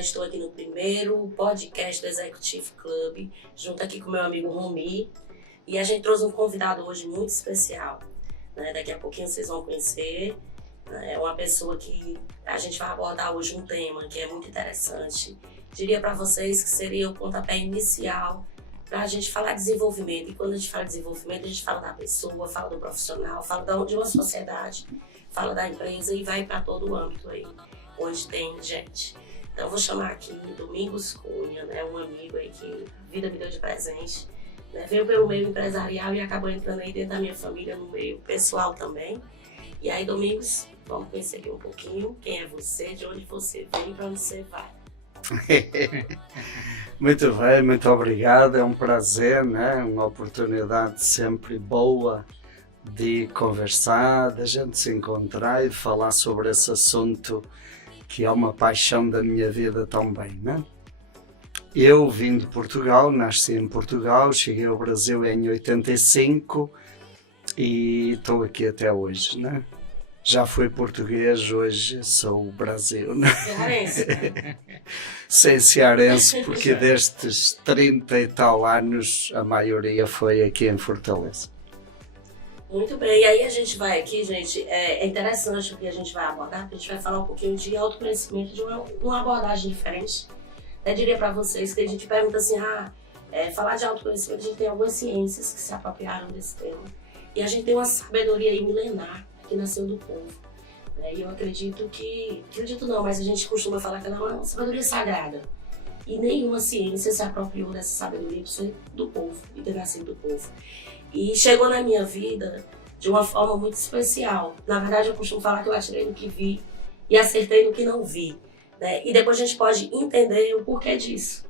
estou aqui no primeiro podcast do Executive Club, junto aqui com meu amigo Romi. E a gente trouxe um convidado hoje muito especial, né? Daqui a pouquinho vocês vão conhecer. É uma pessoa que a gente vai abordar hoje um tema que é muito interessante. Diria para vocês que seria o pontapé inicial para a gente falar de desenvolvimento. E quando a gente fala de desenvolvimento, a gente fala da pessoa, fala do profissional, fala de uma sociedade, fala da empresa e vai para todo o âmbito aí, onde tem gente. Então eu vou chamar aqui Domingos Cunha, né, um amigo aí que a vida me deu de presente. Né, veio pelo meio empresarial e acabou entrando aí dentro da minha família, no meio pessoal também. E aí, Domingos, vamos conhecer aqui um pouquinho quem é você, de onde você vem e para onde você vai. Muito bem, muito obrigado, é um prazer, né? Uma oportunidade sempre boa de conversar, de a gente se encontrar e de falar sobre esse assunto que é uma paixão da minha vida também, né? Eu vim de Portugal, nasci em Portugal, cheguei ao Brasil em 85 e estou aqui até hoje, né? Já fui português, hoje sou o Brasil, né? Cearense, né? Sei cearense, porque destes 30 e tal anos, a maioria foi aqui em Fortaleza. Muito bem, e aí a gente vai aqui, gente, é interessante o que a gente vai abordar, porque a gente vai falar um pouquinho de autoconhecimento, de uma abordagem diferente. Eu diria para vocês que a gente pergunta assim, falar de autoconhecimento, a gente tem algumas ciências que se apropriaram desse tema, e a gente tem uma sabedoria aí milenar, que nasceu do povo. Né? E eu acredito não, mas a gente costuma falar que ela é uma sabedoria sagrada. E nenhuma ciência se apropriou dessa sabedoria por ser do povo, e ter nascido do povo. E chegou na minha vida de uma forma muito especial. Na verdade, eu costumo falar que eu atirei no que vi e acertei no que não vi. Né? E depois a gente pode entender o porquê disso.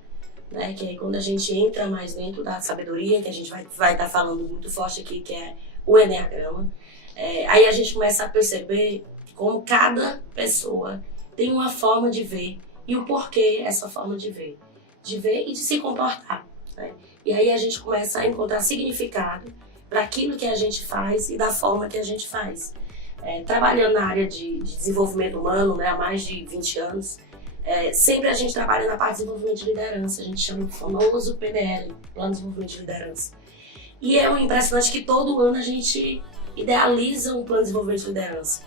Né? Que aí quando a gente entra mais dentro da sabedoria, que a gente vai estar falando muito forte aqui, que é o Eneagrama, aí a gente começa a perceber como cada pessoa tem uma forma de ver e o porquê essa forma de ver e de se comportar. Né? E aí a gente começa a encontrar significado para aquilo que a gente faz e da forma que a gente faz. Trabalhando na área de desenvolvimento humano, né, há mais de 20 anos, sempre a gente trabalha na parte de desenvolvimento de liderança, a gente chama de famoso PDL, Plano de Desenvolvimento de Liderança. E é impressionante que todo ano a gente idealiza um plano de desenvolvimento de liderança.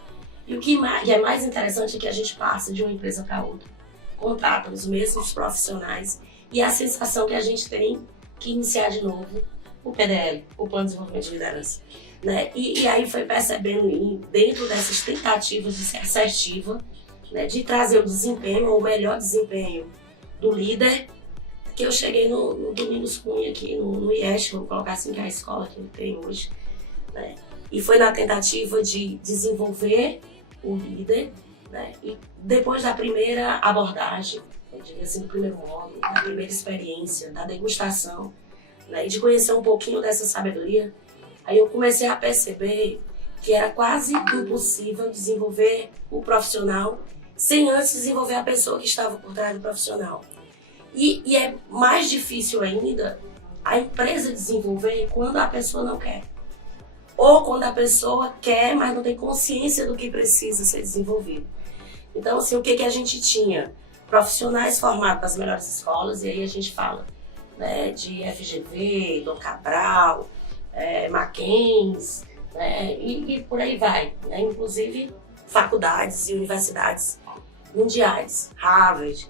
E o que é mais interessante é que a gente passa de uma empresa para outra, contrata os mesmos profissionais e a sensação que a gente tem que iniciar de novo o PDL, o Plano de Desenvolvimento de Liderança. Né? E aí foi percebendo, dentro dessas tentativas de ser assertiva, né, de trazer o desempenho, ou o melhor desempenho do líder, que eu cheguei no Domingos Cunha, aqui no IES, vamos colocar assim, que é a escola que eu tenho hoje. Né? E foi na tentativa de desenvolver o líder, né? E depois da primeira abordagem, eu diria assim, do primeiro módulo, da primeira experiência, da degustação, né? E de conhecer um pouquinho dessa sabedoria, aí eu comecei a perceber que era quase impossível desenvolver o profissional sem antes desenvolver a pessoa que estava por trás do profissional. E é mais difícil ainda a empresa desenvolver quando a pessoa não quer. Ou quando a pessoa quer, mas não tem consciência do que precisa ser desenvolvido. Então, assim, o que a gente tinha? Profissionais formados nas melhores escolas, e aí a gente fala, né, de FGV, Dom Cabral, Mackenzie, né, e por aí vai. Né, inclusive faculdades e universidades mundiais, Harvard.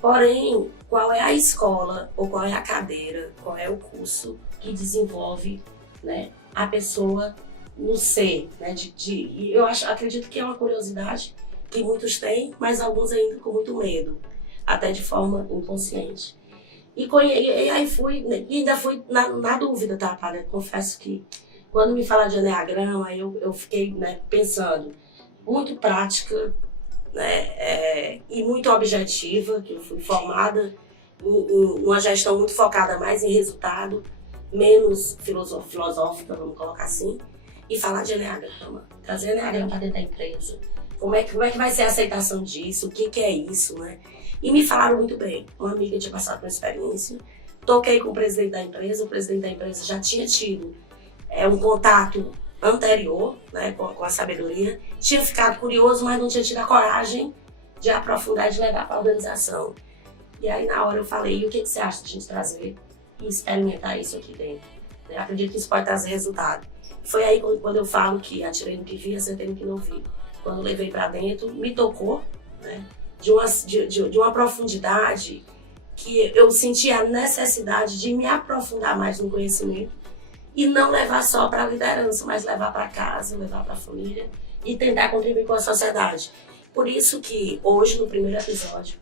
Porém, qual é a escola, ou qual é a cadeira, qual é o curso que desenvolve, né, a pessoa no ser, né, e eu acredito que é uma curiosidade que muitos têm, mas alguns ainda com muito medo, até de forma inconsciente. E aí ainda fui na dúvida, tá, padre? Confesso que quando me fala de Eneagrama, eu fiquei, né, pensando, muito prática, né, e muito objetiva, que eu fui formada em uma gestão muito focada mais em resultado, menos filosófica, vamos colocar assim, e falar de Eneagrama, trazer Eneagrama para dentro da empresa. Como é que vai ser a aceitação disso? O que é isso, né? E me falaram muito bem. Uma amiga tinha passado por uma experiência, toquei com o presidente da empresa já tinha tido um contato anterior, né, com a sabedoria, tinha ficado curioso, mas não tinha tido a coragem de aprofundar e de levar para a organização. E aí na hora eu falei, e o que você acha de a gente trazer e experimentar isso aqui dentro? Eu acredito que isso pode trazer resultado. Foi aí quando eu falo que atirei no que vi, acertei no que não vi. Quando eu levei para dentro, me tocou, né? de uma profundidade que eu senti a necessidade de me aprofundar mais no conhecimento e não levar só para a liderança, mas levar para casa, levar para a família e tentar contribuir com a sociedade. Por isso que hoje, no primeiro episódio,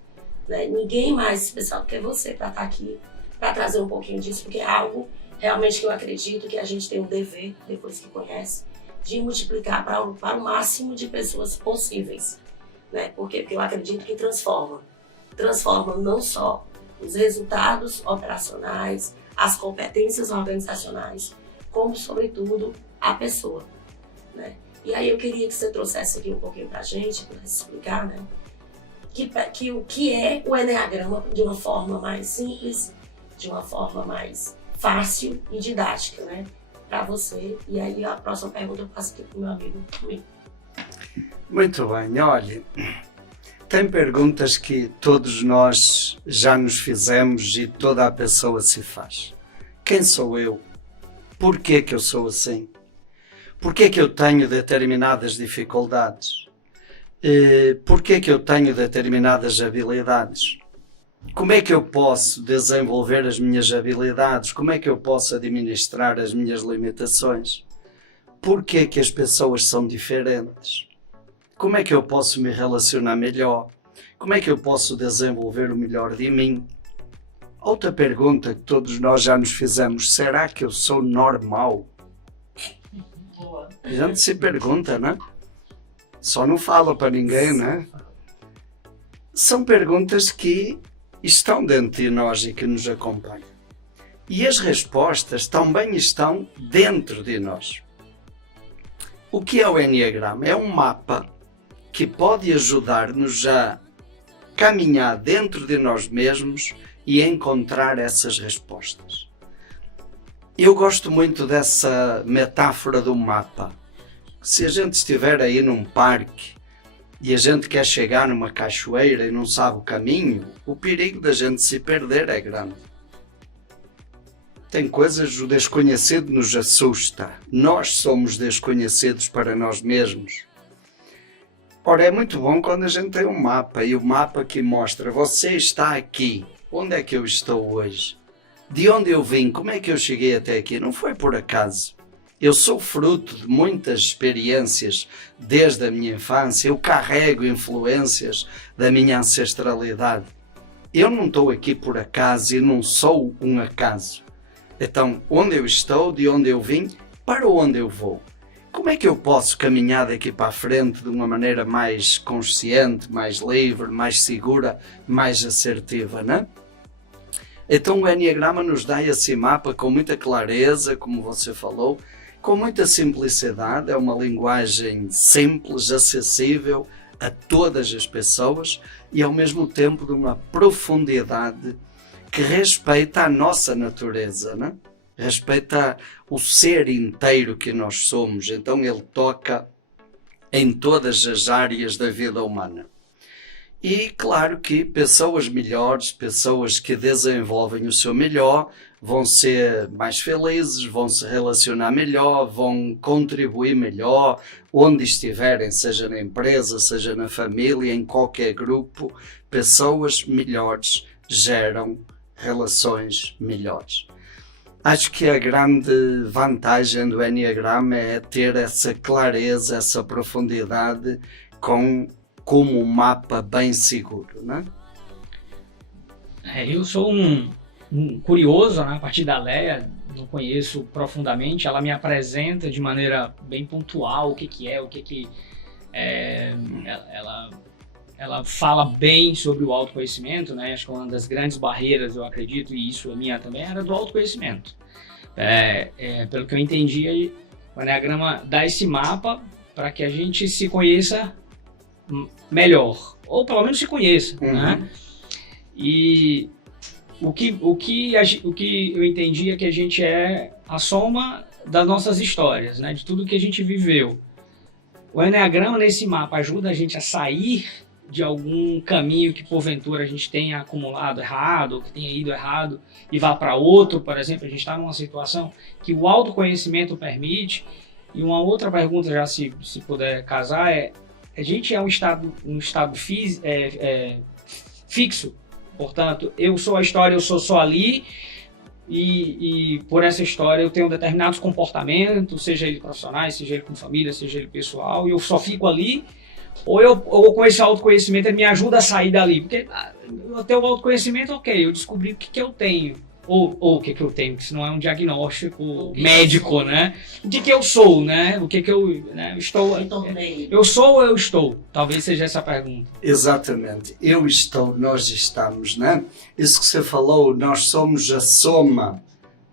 né, ninguém mais especial do que você para estar aqui, para trazer um pouquinho disso, porque é algo realmente que eu acredito que a gente tem um dever, depois que conhece, de multiplicar para o máximo de pessoas possíveis. Né? Porque eu acredito que transforma não só os resultados operacionais, as competências organizacionais, como, sobretudo, a pessoa. Né? E aí eu queria que você trouxesse aqui um pouquinho para a gente, para explicar, né? que o que é o Enneagrama de uma forma mais simples, de uma forma mais fácil e didática, né? Para você. E aí a próxima pergunta eu faço aqui para o meu amigo comigo. Muito bem, olha, tem perguntas que todos nós já nos fizemos e toda a pessoa se faz. Quem sou eu? Por que eu sou assim? Por que eu tenho determinadas dificuldades? Por que eu tenho determinadas habilidades? Como é que eu posso desenvolver as minhas habilidades? Como é que eu posso administrar as minhas limitações? Por que as pessoas são diferentes? Como é que eu posso me relacionar melhor? Como é que eu posso desenvolver o melhor de mim? Outra pergunta que todos nós já nos fizemos, será que eu sou normal? Boa. A gente se pergunta, né? Só não fala para ninguém, né? São perguntas que estão dentro de nós e que nos acompanham. E as respostas também estão dentro de nós. O que é o Enneagrama? É um mapa que pode ajudar-nos a caminhar dentro de nós mesmos e encontrar essas respostas. Eu gosto muito dessa metáfora do mapa. Se a gente estiver aí num parque e a gente quer chegar numa cachoeira e não sabe o caminho, o perigo da gente se perder é grande. Tem coisas, o desconhecido nos assusta. Nós somos desconhecidos para nós mesmos. Ora, é muito bom quando a gente tem um mapa, e o mapa que mostra, você está aqui, onde é que eu estou hoje? De onde eu vim? Como é que eu cheguei até aqui? Não foi por acaso. Eu sou fruto de muitas experiências desde a minha infância, eu carrego influências da minha ancestralidade. Eu não estou aqui por acaso e não sou um acaso. Então, onde eu estou, de onde eu vim, para onde eu vou? Como é que eu posso caminhar daqui para a frente de uma maneira mais consciente, mais livre, mais segura, mais assertiva, né? Então o Enneagrama nos dá esse mapa com muita clareza, como você falou, com muita simplicidade, é uma linguagem simples, acessível a todas as pessoas e ao mesmo tempo de uma profundidade que respeita a nossa natureza, né? Respeita o ser inteiro que nós somos. Então ele toca em todas as áreas da vida humana. E claro que pessoas melhores, pessoas que desenvolvem o seu melhor, vão ser mais felizes, vão se relacionar melhor, vão contribuir melhor, onde estiverem, seja na empresa, seja na família, em qualquer grupo. Pessoas melhores geram relações melhores. Acho que a grande vantagem do Enneagrama é ter essa clareza, essa profundidade como um mapa bem seguro, né? Eu sou um curioso, né? A partir da Leia, não conheço profundamente, ela me apresenta de maneira bem pontual o que é, ela fala bem sobre o autoconhecimento, né? Acho que uma das grandes barreiras, eu acredito, e isso é minha também, era do autoconhecimento. Pelo que eu entendi, o Enneagrama dá esse mapa para que a gente se conheça melhor, ou pelo menos se conheça, né? E o que eu entendi é que a gente é a soma das nossas histórias, né? De tudo que a gente viveu. O Enneagrama nesse mapa ajuda a gente a sair de algum caminho que porventura a gente tenha acumulado errado, ou que tenha ido errado e vá para outro, por exemplo, a gente está numa situação que o autoconhecimento permite. E uma outra pergunta, já se puder casar, a gente é um estado fixo, portanto, eu sou a história, eu sou só ali, e por essa história eu tenho determinados comportamentos, seja ele profissionais, seja ele com família, seja ele pessoal, e eu só fico ali, ou com esse autoconhecimento ele me ajuda a sair dali, porque eu tenho o autoconhecimento, ok, eu descobri o que eu tenho, ou o que eu tenho, que isso não é um diagnóstico médico, né? O que eu sou, né? O que eu, né? Estou, eu sou ou eu estou? Talvez seja essa a pergunta. Exatamente. Eu estou, nós estamos, né? Isso que você falou, nós somos a soma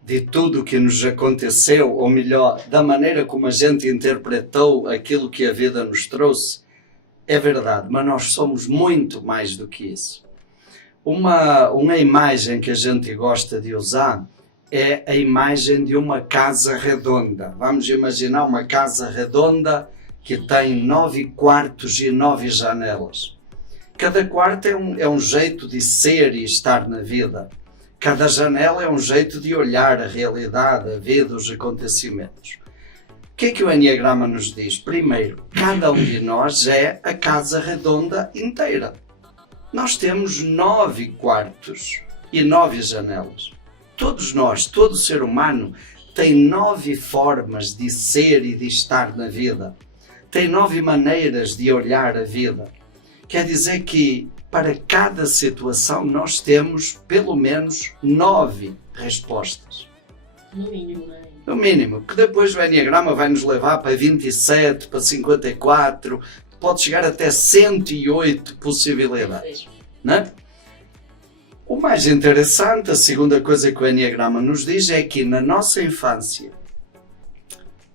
de tudo o que nos aconteceu, ou melhor, da maneira como a gente interpretou aquilo que a vida nos trouxe. É verdade, mas nós somos muito mais do que isso. Uma imagem que a gente gosta de usar é a imagem de uma casa redonda. Vamos imaginar uma casa redonda que tem 9 quartos e 9 janelas. Cada quarto é um jeito de ser e estar na vida. Cada janela é um jeito de olhar a realidade, a vida, os acontecimentos. O que o Enneagrama nos diz? Primeiro, cada um de nós é a casa redonda inteira. Nós temos 9 quartos e 9 janelas. Todos nós, todo ser humano, tem 9 formas de ser e de estar na vida. Tem 9 maneiras de olhar a vida. Quer dizer que para cada situação nós temos pelo menos 9 respostas. No mínimo, né? No mínimo, que depois o Enneagrama vai nos levar para 27, para 54, pode chegar até 108 possibilidades. Né? O mais interessante, a segunda coisa que o Enneagrama nos diz é que na nossa infância,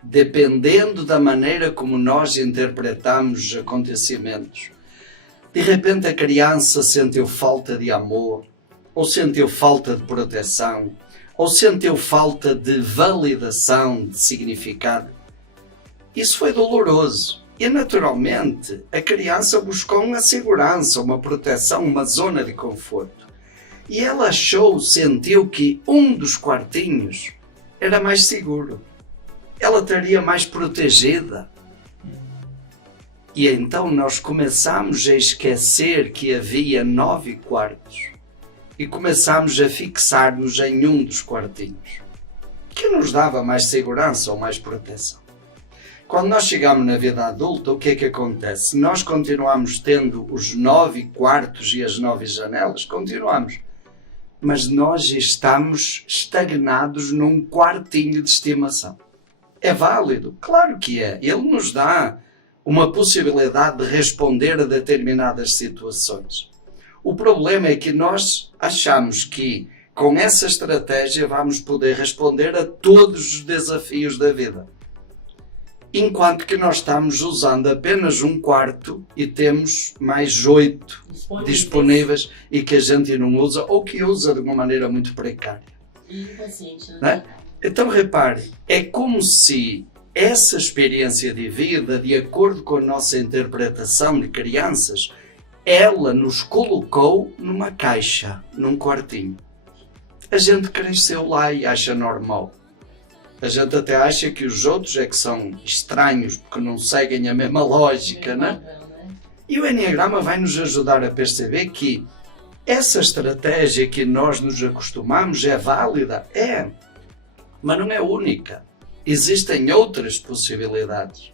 dependendo da maneira como nós interpretamos os acontecimentos, de repente a criança sentiu falta de amor, ou sentiu falta de proteção, ou sentiu falta de validação, de significado. Isso foi doloroso. E naturalmente a criança buscou uma segurança, uma proteção, uma zona de conforto. E ela sentiu que um dos quartinhos era mais seguro. Ela estaria mais protegida. E então nós começamos a esquecer que havia 9 quartos e começamos a fixar-nos em um dos quartinhos, que nos dava mais segurança ou mais proteção. Quando nós chegamos na vida adulta, o que é que acontece? Nós continuamos tendo os 9 quartos e as 9 janelas, continuamos, mas nós estamos estagnados num quartinho de estimação. É válido? Claro que é. Ele nos dá uma possibilidade de responder a determinadas situações. O problema é que nós achamos que com essa estratégia vamos poder responder a todos os desafios da vida. Enquanto que nós estamos usando apenas um quarto e temos mais 8 disponíveis e que a gente não usa ou que usa de uma maneira muito precária. Impaciente, né? Então repare, é como se essa experiência de vida, de acordo com a nossa interpretação de crianças, ela nos colocou numa caixa, num quartinho. A gente cresceu lá e acha normal. A gente até acha que os outros é que são estranhos, porque não seguem a mesma lógica, né? E o Enneagrama vai nos ajudar a perceber que essa estratégia que nós nos acostumamos é válida? É, mas não é única. Existem outras possibilidades.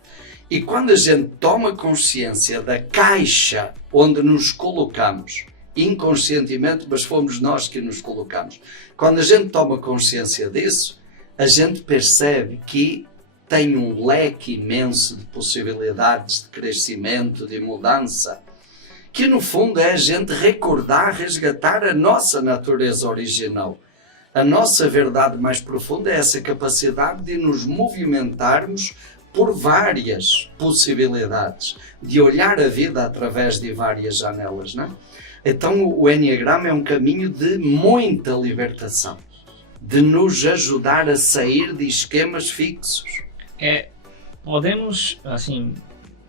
E quando a gente toma consciência da caixa onde nos colocamos, inconscientemente, mas fomos nós que nos colocamos, quando a gente toma consciência disso, a gente percebe que tem um leque imenso de possibilidades de crescimento, de mudança, que no fundo é a gente recordar, resgatar a nossa natureza original. A nossa verdade mais profunda é essa capacidade de nos movimentarmos por várias possibilidades, de olhar a vida através de várias janelas, não é? Então o Enneagrama é um caminho de muita libertação, de nos ajudar a sair de esquemas fixos. Podemos, assim,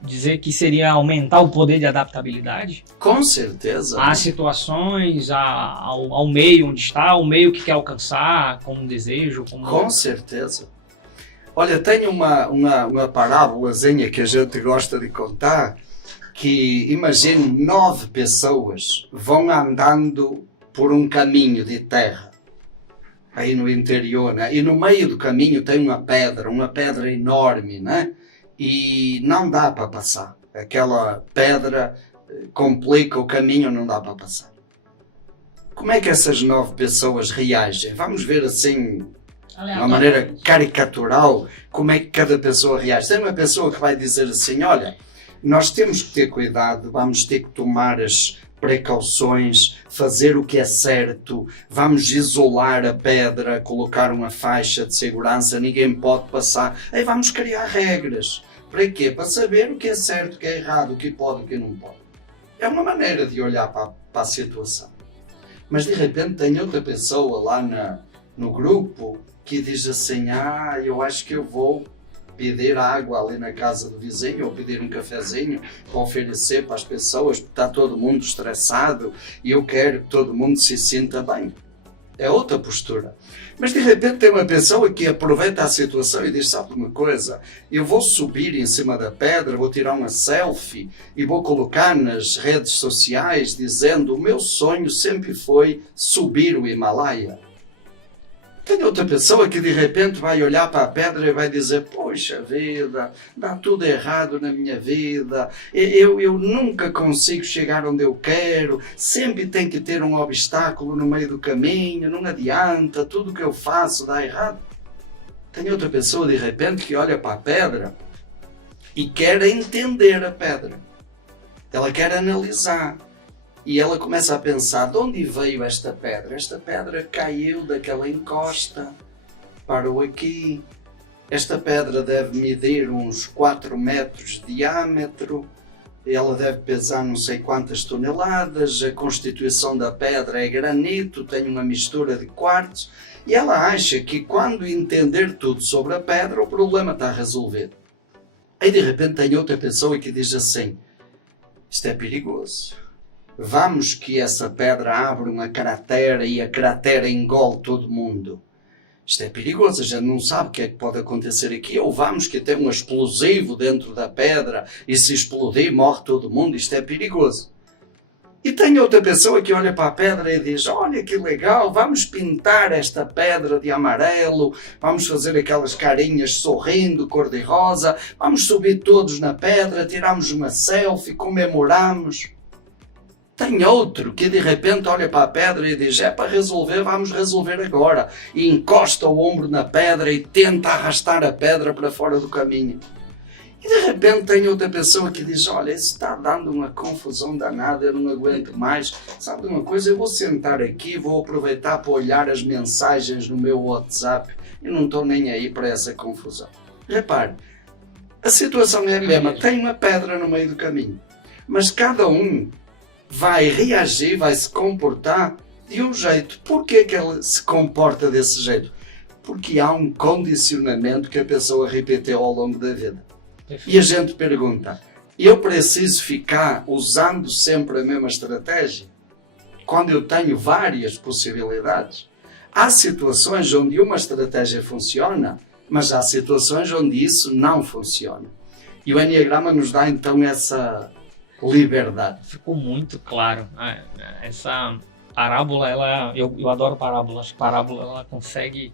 dizer que seria aumentar o poder de adaptabilidade Com certeza. às situações, ao meio onde está, ao meio que quer alcançar, como um desejo. Com certeza. Olha, tem uma parábolazinha que a gente gosta de contar, que imagine 9 pessoas vão andando por um caminho de terra, aí no interior, né? E no meio do caminho tem uma pedra enorme, né? E não dá para passar. Aquela pedra complica o caminho, não dá para passar. Como é que essas 9 pessoas reagem? Vamos ver assim, de uma maneira caricatural, como é que cada pessoa reage. Tem uma pessoa que vai dizer assim, olha, nós temos que ter cuidado, vamos ter que tomar as precauções, fazer o que é certo, vamos isolar a pedra, colocar uma faixa de segurança, ninguém pode passar. Aí vamos criar regras. Para quê? Para saber o que é certo, o que é errado, o que pode e o que não pode. É uma maneira de olhar para a situação. Mas de repente tem outra pessoa lá no grupo que diz assim, eu acho que eu vou pedir água ali na casa do vizinho ou pedir um cafezinho para oferecer para as pessoas, porque está todo mundo estressado e eu quero que todo mundo se sinta bem. É outra postura. Mas de repente tem uma pessoa que aproveita a situação e diz, sabe uma coisa, eu vou subir em cima da pedra, vou tirar uma selfie e vou colocar nas redes sociais dizendo, o meu sonho sempre foi subir o Himalaia. Tem outra pessoa que de repente vai olhar para a pedra e vai dizer, poxa vida, dá tudo errado na minha vida, eu nunca consigo chegar onde eu quero, sempre tem que ter um obstáculo no meio do caminho, não adianta, tudo que eu faço dá errado. Tem outra pessoa de repente que olha para a pedra e quer entender a pedra, ela quer analisar. E ela começa a pensar, de onde veio esta pedra? Esta pedra caiu daquela encosta, parou aqui. Esta pedra deve medir uns 4 metros de diâmetro, ela deve pesar não sei quantas toneladas, a constituição da pedra é granito, tem uma mistura de quartzo, e ela acha que quando entender tudo sobre a pedra, o problema está resolvido. Aí de repente tem outra pessoa que diz assim, isto é perigoso. Vamos que essa pedra abre uma cratera e a cratera engole todo mundo. Isto é perigoso, a gente não sabe o que é que pode acontecer aqui. Ou vamos que tem um explosivo dentro da pedra e se explodir morre todo mundo. Isto é perigoso. E tem outra pessoa que olha para a pedra e diz, olha que legal, vamos pintar esta pedra de amarelo, vamos fazer aquelas carinhas sorrindo, cor-de-rosa, vamos subir todos na pedra, tiramos uma selfie, comemoramos. Tem outro que de repente olha para a pedra e diz, é para resolver, vamos resolver agora. E encosta o ombro na pedra e tenta arrastar a pedra para fora do caminho. E de repente tem outra pessoa que diz, olha, isso está dando uma confusão danada, eu não aguento mais. Sabe uma coisa, eu vou sentar aqui, vou aproveitar para olhar as mensagens no meu WhatsApp e não estou nem aí para essa confusão. Repare, a situação é a mesma, tem uma pedra no meio do caminho, mas cada um vai reagir, vai se comportar de um jeito. Porquê que ele se comporta desse jeito? Porque há um condicionamento que a pessoa repetiu ao longo da vida. E a gente pergunta, eu preciso ficar usando sempre a mesma estratégia? Quando eu tenho várias possibilidades? Há situações onde uma estratégia funciona, mas há situações onde isso não funciona. E o Enneagrama nos dá então essa liberdade. Ficou muito claro. Essa parábola, eu adoro parábola. Acho que parábola ela consegue,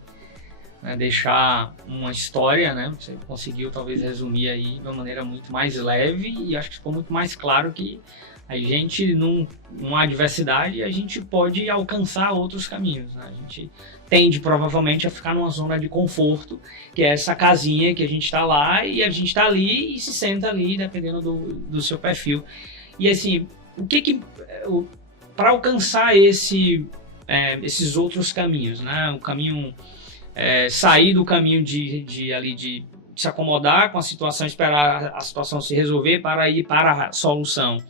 né, deixar uma história, né? Você conseguiu talvez resumir aí de uma maneira muito mais leve e acho que ficou muito mais claro que a gente, numa adversidade, a gente pode alcançar outros caminhos, né? A gente tende provavelmente a ficar numa zona de conforto, que é essa casinha que a gente está lá e a gente está ali e se senta ali, dependendo do seu perfil. E assim, para alcançar esses outros caminhos, né? O caminho, sair do caminho de se acomodar com a situação, esperar a situação se resolver para ir para a solução.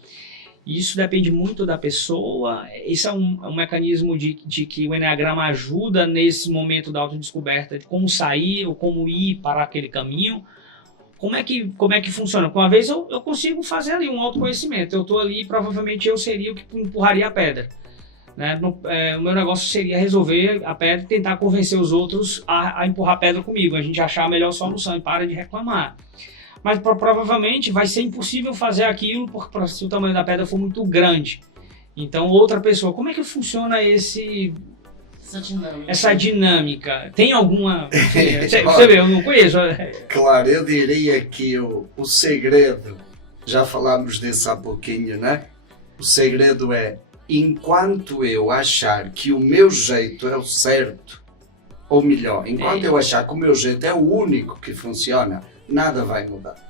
Isso depende muito da pessoa. Esse é um mecanismo de que o Enneagrama ajuda nesse momento da autodescoberta, de como sair ou como ir para aquele caminho. como é que funciona? Uma vez eu consigo fazer ali um autoconhecimento. Eu estou ali e provavelmente eu seria o que empurraria a pedra. Né? O meu negócio seria resolver a pedra e tentar convencer os outros a empurrar a pedra comigo. A gente achar a melhor solução e para de reclamar. Mas provavelmente vai ser impossível fazer aquilo se o tamanho da pedra for muito grande. Então, outra pessoa, como é que funciona essa dinâmica? Tem alguma... Você vê, eu não conheço. Claro, eu diria que o segredo, já falámos disso há pouquinho, né? O segredo é, enquanto eu achar que o meu jeito é o certo, ou melhor, enquanto eu achar que o meu jeito é o único que funciona, nada vai mudar.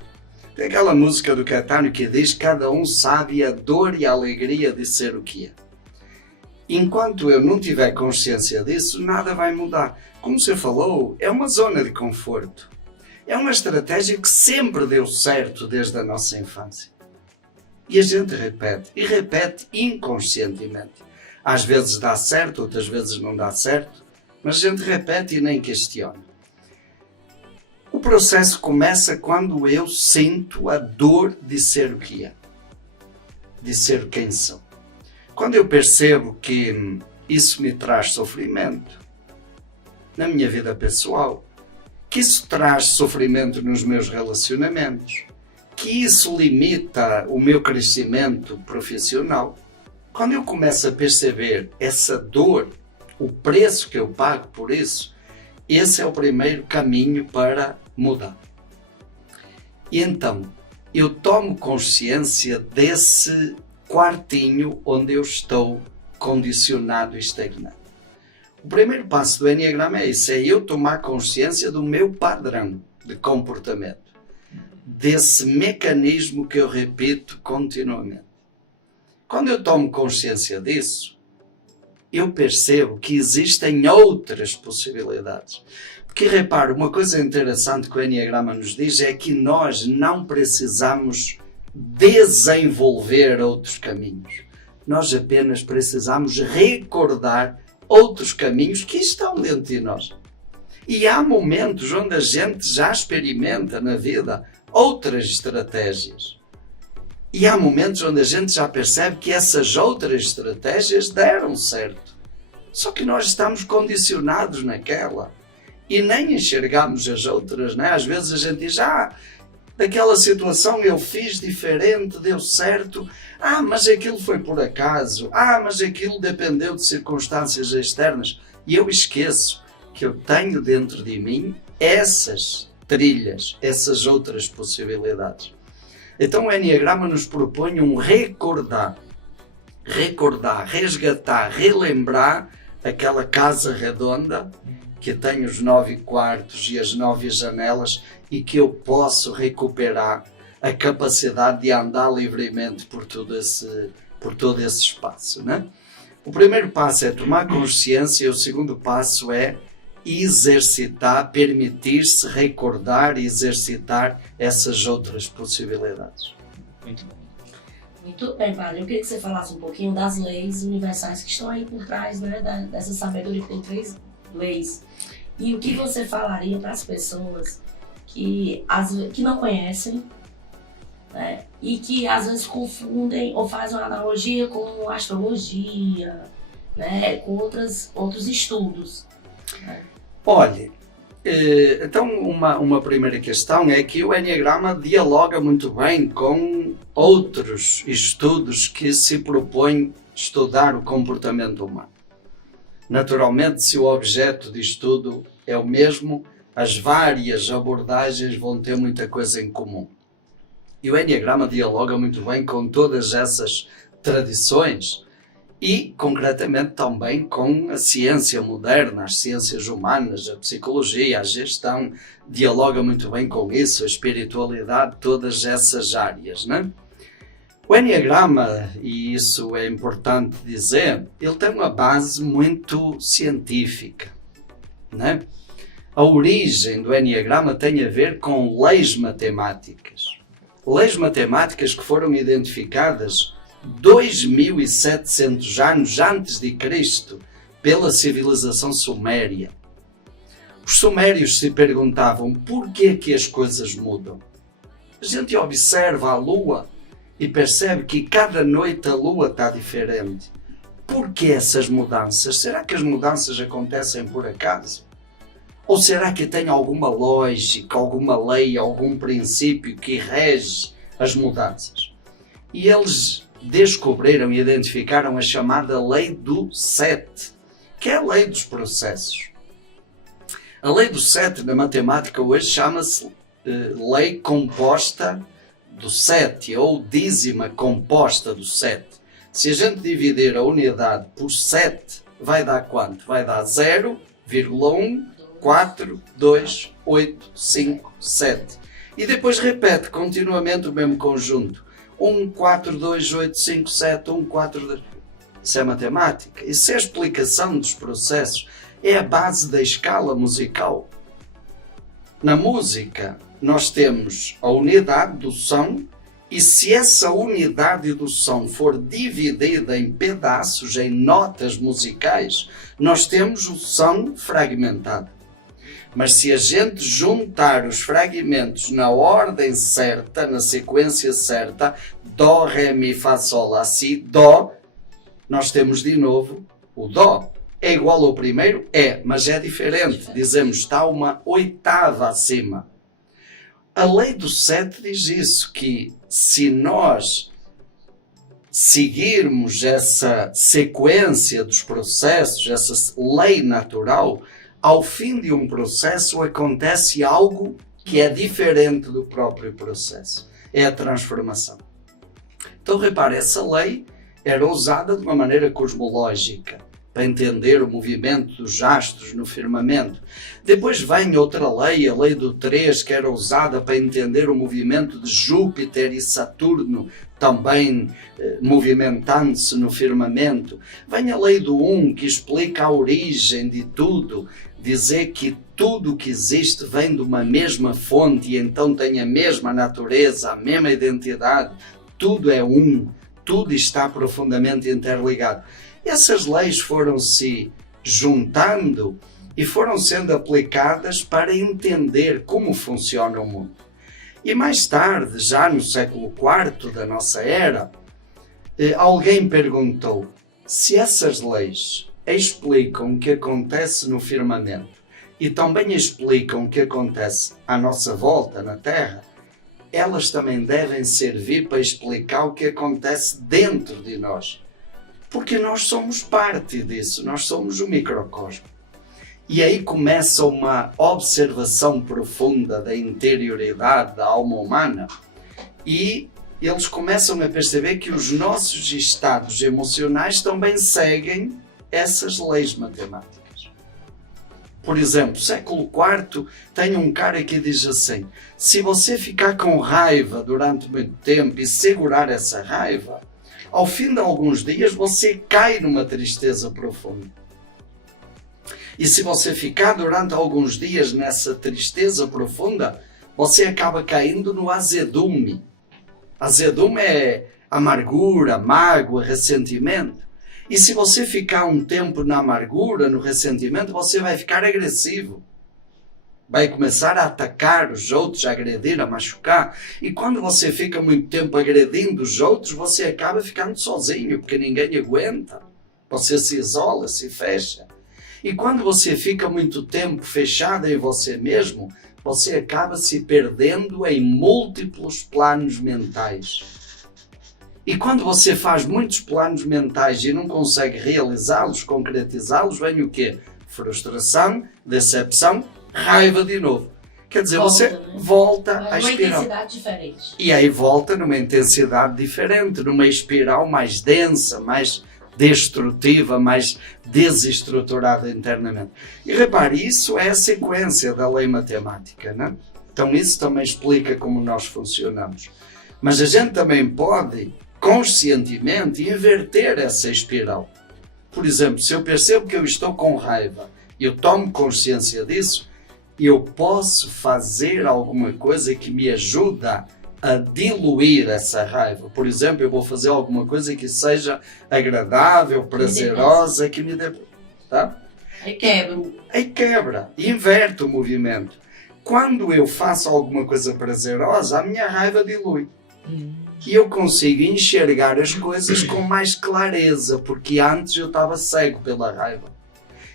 Tem aquela música do Caetano que diz: cada um sabe a dor e a alegria de ser o que é. Enquanto eu não tiver consciência disso, nada vai mudar. Como você falou, é uma zona de conforto. É uma estratégia que sempre deu certo desde a nossa infância. E a gente repete, e repete inconscientemente. Às vezes dá certo, outras vezes não dá certo, mas a gente repete e nem questiona. O processo começa quando eu sinto a dor de ser o que é, de ser quem sou. Quando eu percebo que isso me traz sofrimento na minha vida pessoal, que isso traz sofrimento nos meus relacionamentos, que isso limita o meu crescimento profissional, quando eu começo a perceber essa dor, o preço que eu pago por isso, esse é o primeiro caminho para mudar. E então, eu tomo consciência desse quartinho onde eu estou condicionado e estagnado. O primeiro passo do Enneagrama é isso, é eu tomar consciência do meu padrão de comportamento, desse mecanismo que eu repito continuamente. Quando eu tomo consciência disso, eu percebo que existem outras possibilidades. Porque, repare, uma coisa interessante que o Enneagrama nos diz é que nós não precisamos desenvolver outros caminhos. Nós apenas precisamos recordar outros caminhos que estão dentro de nós. E há momentos onde a gente já experimenta na vida outras estratégias. E há momentos onde a gente já percebe que essas outras estratégias deram certo. Só que nós estamos condicionados naquela e nem enxergamos as outras, né? Às vezes a gente diz, daquela situação eu fiz diferente, deu certo. Mas aquilo foi por acaso. Mas aquilo dependeu de circunstâncias externas. E eu esqueço que eu tenho dentro de mim essas trilhas, essas outras possibilidades. Então o Enneagrama nos propõe um recordar, resgatar, relembrar aquela casa redonda que tem os 9 quartos e as 9 janelas e que eu posso recuperar a capacidade de andar livremente por todo esse espaço, né? O primeiro passo é tomar consciência e o segundo passo é exercitar, permitir-se recordar e exercitar essas outras possibilidades. Muito bom. Muito bem, padre. Eu queria que você falasse um pouquinho das leis universais que estão aí por trás, né, dessa sabedoria, que tem 3 leis. E o que você falaria para as pessoas que não conhecem, né, e que às vezes confundem ou fazem uma analogia com astrologia, né, com outros estudos, né? Olha, então uma primeira questão é que o Enneagrama dialoga muito bem com outros estudos que se propõem estudar o comportamento humano. Naturalmente, se o objeto de estudo é o mesmo, as várias abordagens vão ter muita coisa em comum. E o Enneagrama dialoga muito bem com todas essas tradições e, concretamente, também com a ciência moderna, as ciências humanas, a psicologia, a gestão, dialoga muito bem com isso, a espiritualidade, todas essas áreas, né? O Enneagrama, e isso é importante dizer, ele tem uma base muito científica, né? A origem do Enneagrama tem a ver com leis matemáticas. Leis matemáticas que foram identificadas 2.700 anos antes de Cristo pela civilização suméria. Os sumérios se perguntavam por que as coisas mudam. A gente observa a Lua e percebe que cada noite a Lua está diferente. Por que essas mudanças? Será que as mudanças acontecem por acaso? Ou será que tem alguma lógica, alguma lei, algum princípio que rege as mudanças? E eles descobriram e identificaram a chamada lei do 7, que é a lei dos processos. A lei do 7 na matemática hoje chama-se lei composta do 7 ou dízima composta do 7. Se a gente dividir a unidade por 7, vai dar quanto? Vai dar 0,1, 4, 2, 8, 5, 7. E depois repete continuamente o mesmo conjunto. 1, 4, 2, 8, 5, 7, 1, 4, 2. Isso é matemática. Isso é a explicação dos processos. É a base da escala musical. Na música, nós temos a unidade do som, e se essa unidade do som for dividida em pedaços, em notas musicais, nós temos o som fragmentado. Mas se a gente juntar os fragmentos na ordem certa, na sequência certa, Dó, Ré, Mi, Fá, Sol, Lá, Si, Dó, nós temos de novo o Dó. É igual ao primeiro? É, mas é diferente. Dizemos, está uma oitava acima. A lei do 7 diz isso, que se nós seguirmos essa sequência dos processos, essa lei natural, ao fim de um processo acontece algo que é diferente do próprio processo. É a transformação. Então, repare, essa lei era usada de uma maneira cosmológica, para entender o movimento dos astros no firmamento. Depois vem outra lei, a lei do 3, que era usada para entender o movimento de Júpiter e Saturno, também movimentando-se no firmamento. Vem a lei do 1, que explica a origem de tudo, dizer que tudo que existe vem de uma mesma fonte e então tem a mesma natureza, a mesma identidade. Tudo é um, tudo está profundamente interligado. Essas leis foram se juntando e foram sendo aplicadas para entender como funciona o mundo. E mais tarde, já no século IV da nossa era, alguém perguntou se essas leis explicam o que acontece no firmamento e também explicam o que acontece à nossa volta na Terra, elas também devem servir para explicar o que acontece dentro de nós. Porque nós somos parte disso, nós somos o microcosmo. E aí começa uma observação profunda da interioridade da alma humana e eles começam a perceber que os nossos estados emocionais também seguem essas leis matemáticas. Por exemplo, século IV tem um cara que diz assim: se você ficar com raiva durante muito tempo e segurar essa raiva, ao fim de alguns dias você cai numa tristeza profunda. E se você ficar durante alguns dias nessa tristeza profunda, você acaba caindo no azedume. Azedume é amargura, mágoa, ressentimento. E se você ficar um tempo na amargura, no ressentimento, você vai ficar agressivo. Vai começar a atacar os outros, a agredir, a machucar. E quando você fica muito tempo agredindo os outros, você acaba ficando sozinho, porque ninguém aguenta. Você se isola, se fecha. E quando você fica muito tempo fechado em você mesmo, você acaba se perdendo em múltiplos planos mentais. E quando você faz muitos planos mentais e não consegue realizá-los, concretizá-los, vem o quê? Frustração, decepção, raiva de novo. Quer dizer, você volta à espiral. Uma intensidade diferente. E aí volta numa intensidade diferente, numa espiral mais densa, mais destrutiva, mais desestruturada internamente. E repare, isso é a sequência da lei matemática, não é? Então isso também explica como nós funcionamos. Mas a gente também pode, conscientemente, inverter essa espiral. Por exemplo, se eu percebo que eu estou com raiva e eu tomo consciência disso, eu posso fazer alguma coisa que me ajuda a diluir essa raiva. Por exemplo, eu vou fazer alguma coisa que seja agradável, prazerosa, que me dê... Tá? Aí quebra. Aí quebra, inverte o movimento. quando eu faço alguma coisa prazerosa, a minha raiva dilui. E eu consigo enxergar as coisas com mais clareza, porque antes eu estava cego pela raiva.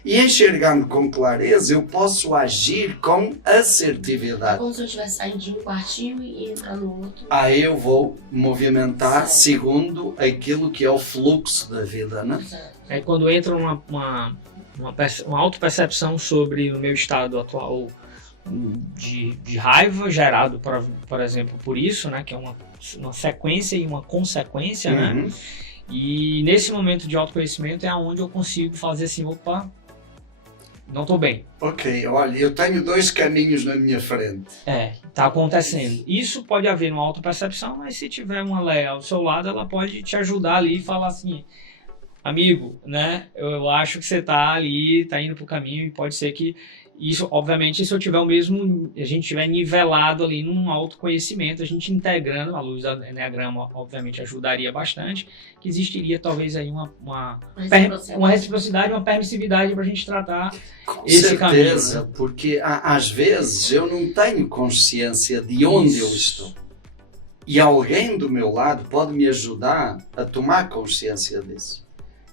E enxergando com clareza, eu posso agir com assertividade. Como se eu estivesse saindo de um quartinho e entrar no outro. Aí eu vou movimentar segundo aquilo que é o fluxo da vida, né? É quando entra uma autopercepção sobre o meu estado atual de raiva gerado, por exemplo, por isso, né, que é uma sequência e uma consequência, né? E nesse momento de autoconhecimento é onde eu consigo fazer assim, opa, não estou bem. Ok, olha, eu tenho 2 caminhos na minha frente. Tá acontecendo. Isso pode haver uma autopercepção, mas se tiver uma Léa ao seu lado, ela pode te ajudar ali e falar assim, amigo, né, eu acho que você tá ali, tá indo pro caminho, e pode ser que isso, obviamente, se eu tiver a gente tiver nivelado ali num autoconhecimento, a gente integrando, a luz do Enneagrama, obviamente, ajudaria bastante, que existiria talvez aí uma reciprocidade, uma permissividade para a gente tratar esse caminho. Com certeza, né? Porque às vezes eu não tenho consciência de onde eu estou. E alguém do meu lado pode me ajudar a tomar consciência disso.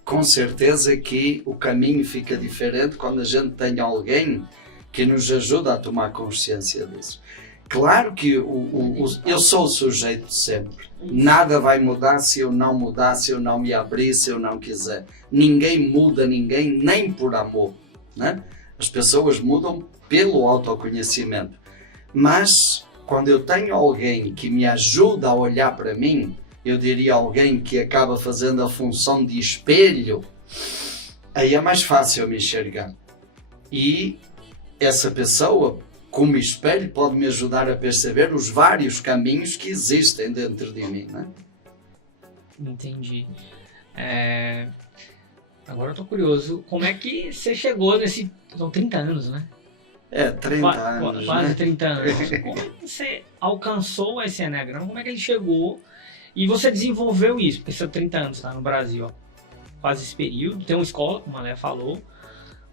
Com certeza que o caminho fica diferente quando a gente tem alguém que nos ajuda a tomar consciência disso. Claro que eu sou o sujeito sempre. Nada vai mudar se eu não mudar, se eu não me abrir, se eu não quiser. Ninguém muda ninguém, nem por amor, né? As pessoas mudam pelo autoconhecimento. Mas quando eu tenho alguém que me ajuda a olhar para mim, eu diria alguém que acaba fazendo a função de espelho, aí é mais fácil eu me enxergar. E essa pessoa, como espelho, pode me ajudar a perceber os vários caminhos que existem dentro de mim, né? Entendi. Agora eu tô curioso, como é que você chegou nesse... São 30 anos, né? 30 anos. Quase, né? 30 anos. Como é que você alcançou esse Enneagrama? Como é que ele chegou? E você desenvolveu isso, porque você tem 30 anos, tá no Brasil, ó, quase esse período, tem uma escola, como a Léa falou.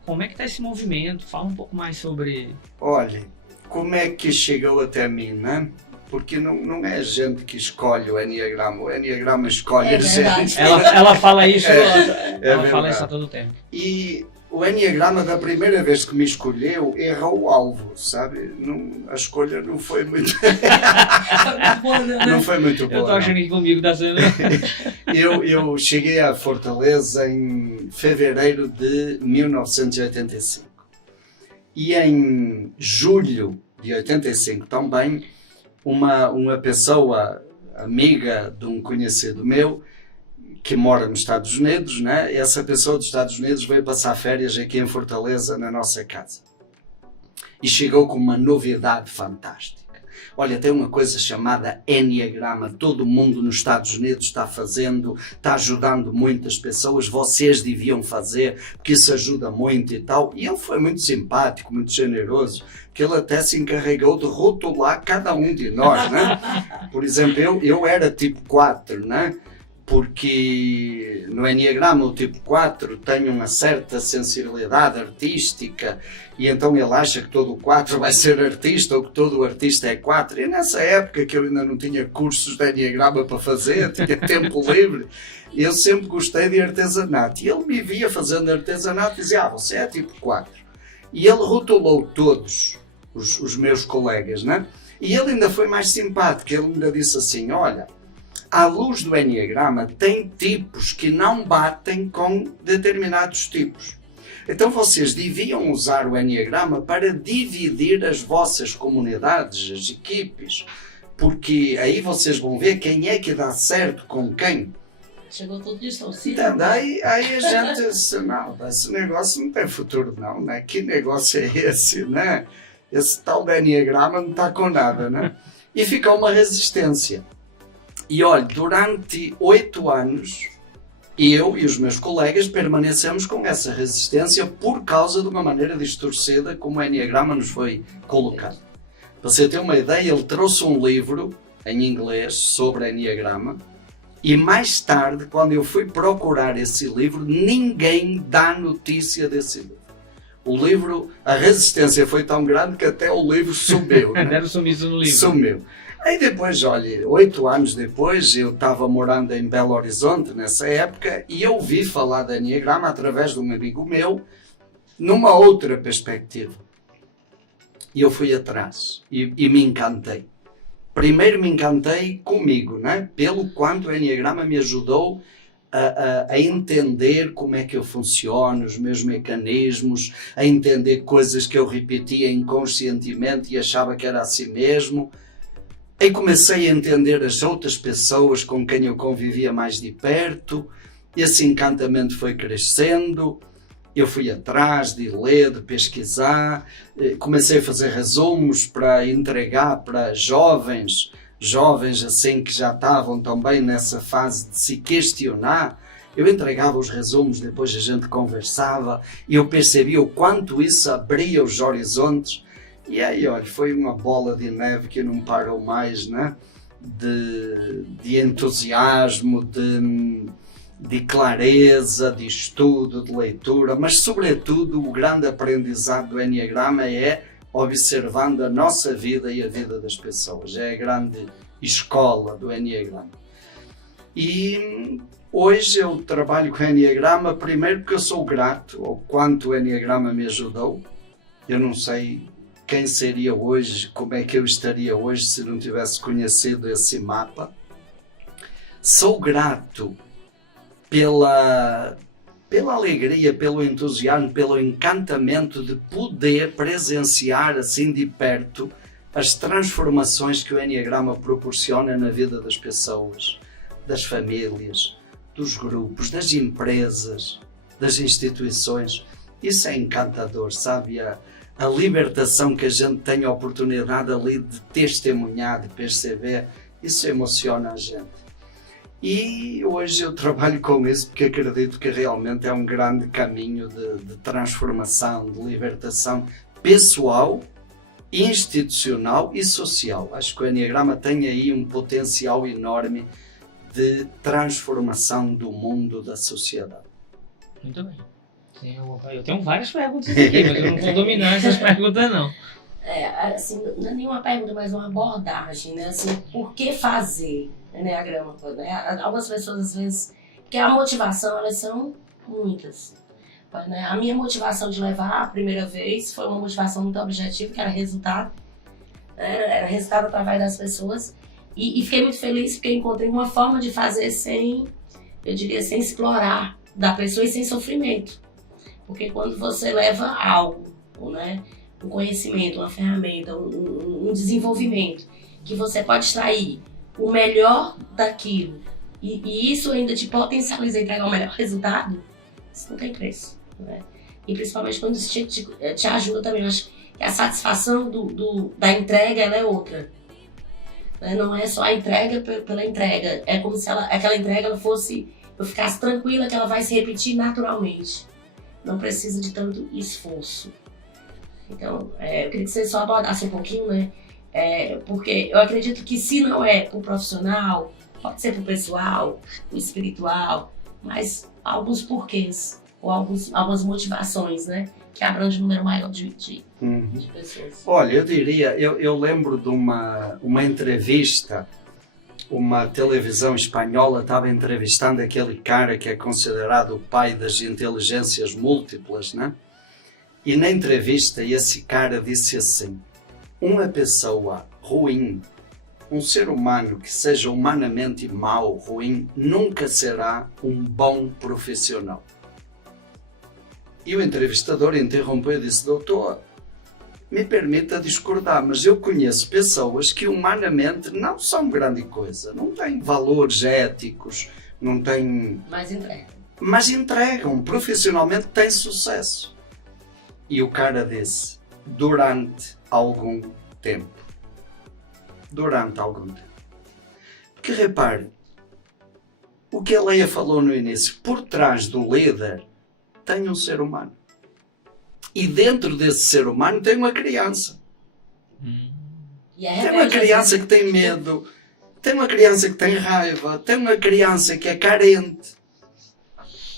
Como é que tá esse movimento? Fala um pouco mais sobre... Olha, como é que chegou até mim, né? Porque não é a gente que escolhe o Enneagrama escolhe a gente. Ela fala isso, ela fala verdade. isso a todo tempo. E o Enneagrama, da primeira vez que me escolheu, errou o alvo, sabe? A escolha não foi muito... não foi muito boa. Eu tô achando que comigo tá sendo... eu cheguei a Fortaleza em fevereiro de 1985. E em julho de 85 também, uma pessoa amiga de um conhecido meu, que mora nos Estados Unidos, né? Essa pessoa dos Estados Unidos veio passar férias aqui em Fortaleza, na nossa casa. E chegou com uma novidade fantástica. Olha, tem uma coisa chamada Enneagrama, todo mundo nos Estados Unidos está fazendo, está ajudando muitas pessoas, vocês deviam fazer, porque isso ajuda muito e tal. E ele foi muito simpático, muito generoso, que ele até se encarregou de rotular cada um de nós, né? Por exemplo, eu era tipo 4, né? Porque no Enneagrama o tipo 4 tem uma certa sensibilidade artística e então ele acha que todo 4 vai ser artista ou que todo artista é 4. E nessa época que eu ainda não tinha cursos de Enneagrama para fazer, tinha tempo livre, eu sempre gostei de artesanato. E ele me via fazendo artesanato e dizia, você é tipo 4. E ele rotulou todos os meus colegas, né? E ele ainda foi mais simpático, ele ainda disse assim, olha, à luz do Enneagrama, tem tipos que não batem com determinados tipos. Então vocês deviam usar o Enneagrama para dividir as vossas comunidades, as equipes, porque aí vocês vão ver quem é que dá certo com quem. Chegou tudo distorcido. Então, aí a gente disse, não, esse negócio não tem futuro não, né? Que negócio é esse, né? Esse tal de Enneagrama não está com nada, né? E ficou uma resistência. E olha, durante 8 anos, eu e os meus colegas permanecemos com essa resistência por causa de uma maneira distorcida como o Enneagrama nos foi colocado. Para você ter uma ideia, ele trouxe um livro em inglês sobre Enneagrama e mais tarde, quando eu fui procurar esse livro, ninguém dá notícia desse livro. O livro, a resistência foi tão grande que até o livro sumiu. Né? Deram sumiço no livro. Sumiu. Aí depois, olha, 8 anos depois, eu estava morando em Belo Horizonte nessa época e eu ouvi falar de Enneagrama através de um amigo meu, numa outra perspectiva. E eu fui atrás e me encantei. Primeiro me encantei comigo, né? Pelo quanto o Enneagrama me ajudou a entender como é que eu funciono, os meus mecanismos, a entender coisas que eu repetia inconscientemente e achava que era assim mesmo. Aí comecei a entender as outras pessoas com quem eu convivia mais de perto, esse encantamento foi crescendo, eu fui atrás de ler, de pesquisar, comecei a fazer resumos para entregar para jovens assim que já estavam também nessa fase de se questionar. Eu entregava os resumos, depois a gente conversava e eu percebia o quanto isso abria os horizontes. E aí, olha, foi uma bola de neve que não parou mais, né? De entusiasmo, de clareza, de estudo, de leitura, mas sobretudo o grande aprendizado do Enneagrama é observando a nossa vida e a vida das pessoas. É a grande escola do Enneagrama. E hoje eu trabalho com o Enneagrama primeiro porque eu sou grato ao quanto o Enneagrama me ajudou. Eu não sei quem seria hoje, como é que eu estaria hoje se não tivesse conhecido esse mapa. Sou grato pela alegria, pelo entusiasmo, pelo encantamento de poder presenciar assim de perto as transformações que o Enneagrama proporciona na vida das pessoas, das famílias, dos grupos, das empresas, das instituições. Isso é encantador, sabe? A libertação que a gente tem a oportunidade ali de testemunhar, de perceber, isso emociona a gente. E hoje eu trabalho com isso porque acredito que realmente é um grande caminho de transformação, de libertação pessoal, institucional e social. Acho que o Enneagrama tem aí um potencial enorme de transformação do mundo, da sociedade. Muito bem. Eu tenho várias perguntas aqui, mas eu não vou dominar essas perguntas, não. Assim, não é nenhuma pergunta, mas uma abordagem, né? Assim, por que fazer Enneagrama? Né? Algumas pessoas, às vezes, porque a motivação, elas são muitas. Né? A minha motivação de levar a primeira vez foi uma motivação muito objetiva, que era resultado. Era resultado através das pessoas. E fiquei muito feliz porque encontrei uma forma de fazer sem explorar da pessoa e sem sofrimento. Porque quando você leva algo, né? Um conhecimento, uma ferramenta, um desenvolvimento, que você pode extrair o melhor daquilo e isso ainda te potencializa a entregar o melhor resultado, isso não tem preço. Né? E principalmente quando isso te ajuda também. Eu acho que a satisfação da entrega ela é outra. Né? Não é só a entrega pela entrega, é como se aquela entrega ela fosse, eu ficasse tranquila que ela vai se repetir naturalmente. Não precisa de tanto esforço. Então, eu queria que você só abordasse um pouquinho, né? Porque eu acredito que se não é para o profissional, pode ser para o pessoal, o espiritual, mas alguns porquês, ou algumas motivações, né? Que abrangem um número maior de pessoas. Olha, eu diria, eu lembro de uma entrevista, uma televisão espanhola estava entrevistando aquele cara que é considerado o pai das inteligências múltiplas, né? E na entrevista esse cara disse assim: uma pessoa ruim, um ser humano que seja humanamente mau, ruim, nunca será um bom profissional. E o entrevistador interrompeu e disse: doutor, me permita discordar, mas eu conheço pessoas que humanamente não são grande coisa, não têm valores éticos, não têm... Mas entregam, profissionalmente têm sucesso. E o cara disse: durante algum tempo. Durante algum tempo. Porque repare, o que a Leia falou no início, por trás do líder tem um ser humano. E dentro desse ser humano tem uma criança. Tem uma criança que tem medo, tem uma criança que tem raiva, tem uma criança que é carente.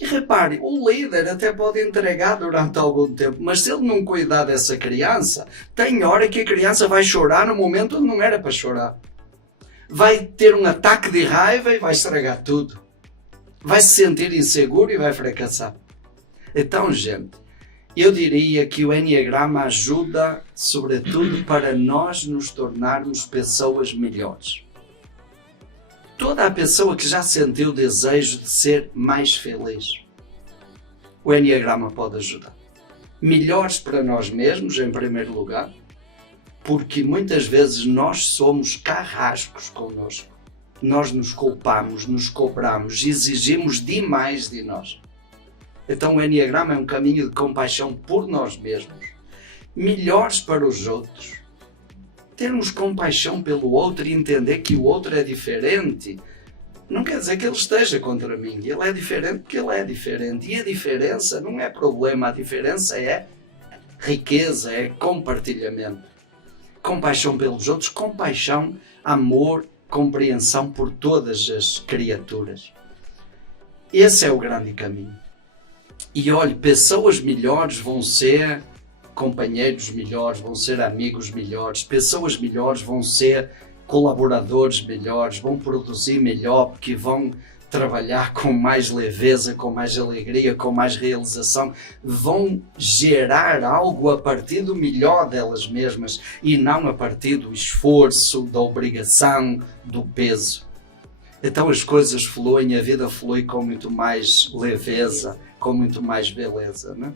E repare, o líder até pode entregar durante algum tempo, mas se ele não cuidar dessa criança, tem hora que a criança vai chorar no momento onde não era para chorar. Vai ter um ataque de raiva e vai estragar tudo. Vai se sentir inseguro e vai fracassar. Então, gente, eu diria que o Enneagrama ajuda, sobretudo, para nós nos tornarmos pessoas melhores. Toda a pessoa que já sentiu o desejo de ser mais feliz, o Enneagrama pode ajudar. Melhores para nós mesmos, em primeiro lugar, porque muitas vezes nós somos carrascos connosco. Nós nos culpamos, nos cobramos, exigimos demais de nós. Então o Enneagrama é um caminho de compaixão por nós mesmos. Melhores para os outros. Termos compaixão pelo outro e entender que o outro é diferente, não quer dizer que ele esteja contra mim. Ele é diferente porque ele é diferente. E a diferença não é problema, a diferença é riqueza, é compartilhamento. Compaixão pelos outros, compaixão, amor, compreensão por todas as criaturas. Esse é o grande caminho. E olhe, pessoas melhores vão ser companheiros melhores, vão ser amigos melhores, pessoas melhores vão ser colaboradores melhores, vão produzir melhor porque vão trabalhar com mais leveza, com mais alegria, com mais realização, vão gerar algo a partir do melhor delas mesmas e não a partir do esforço, da obrigação, do peso. Então as coisas fluem, a vida flui com muito mais leveza, com muito mais beleza, né?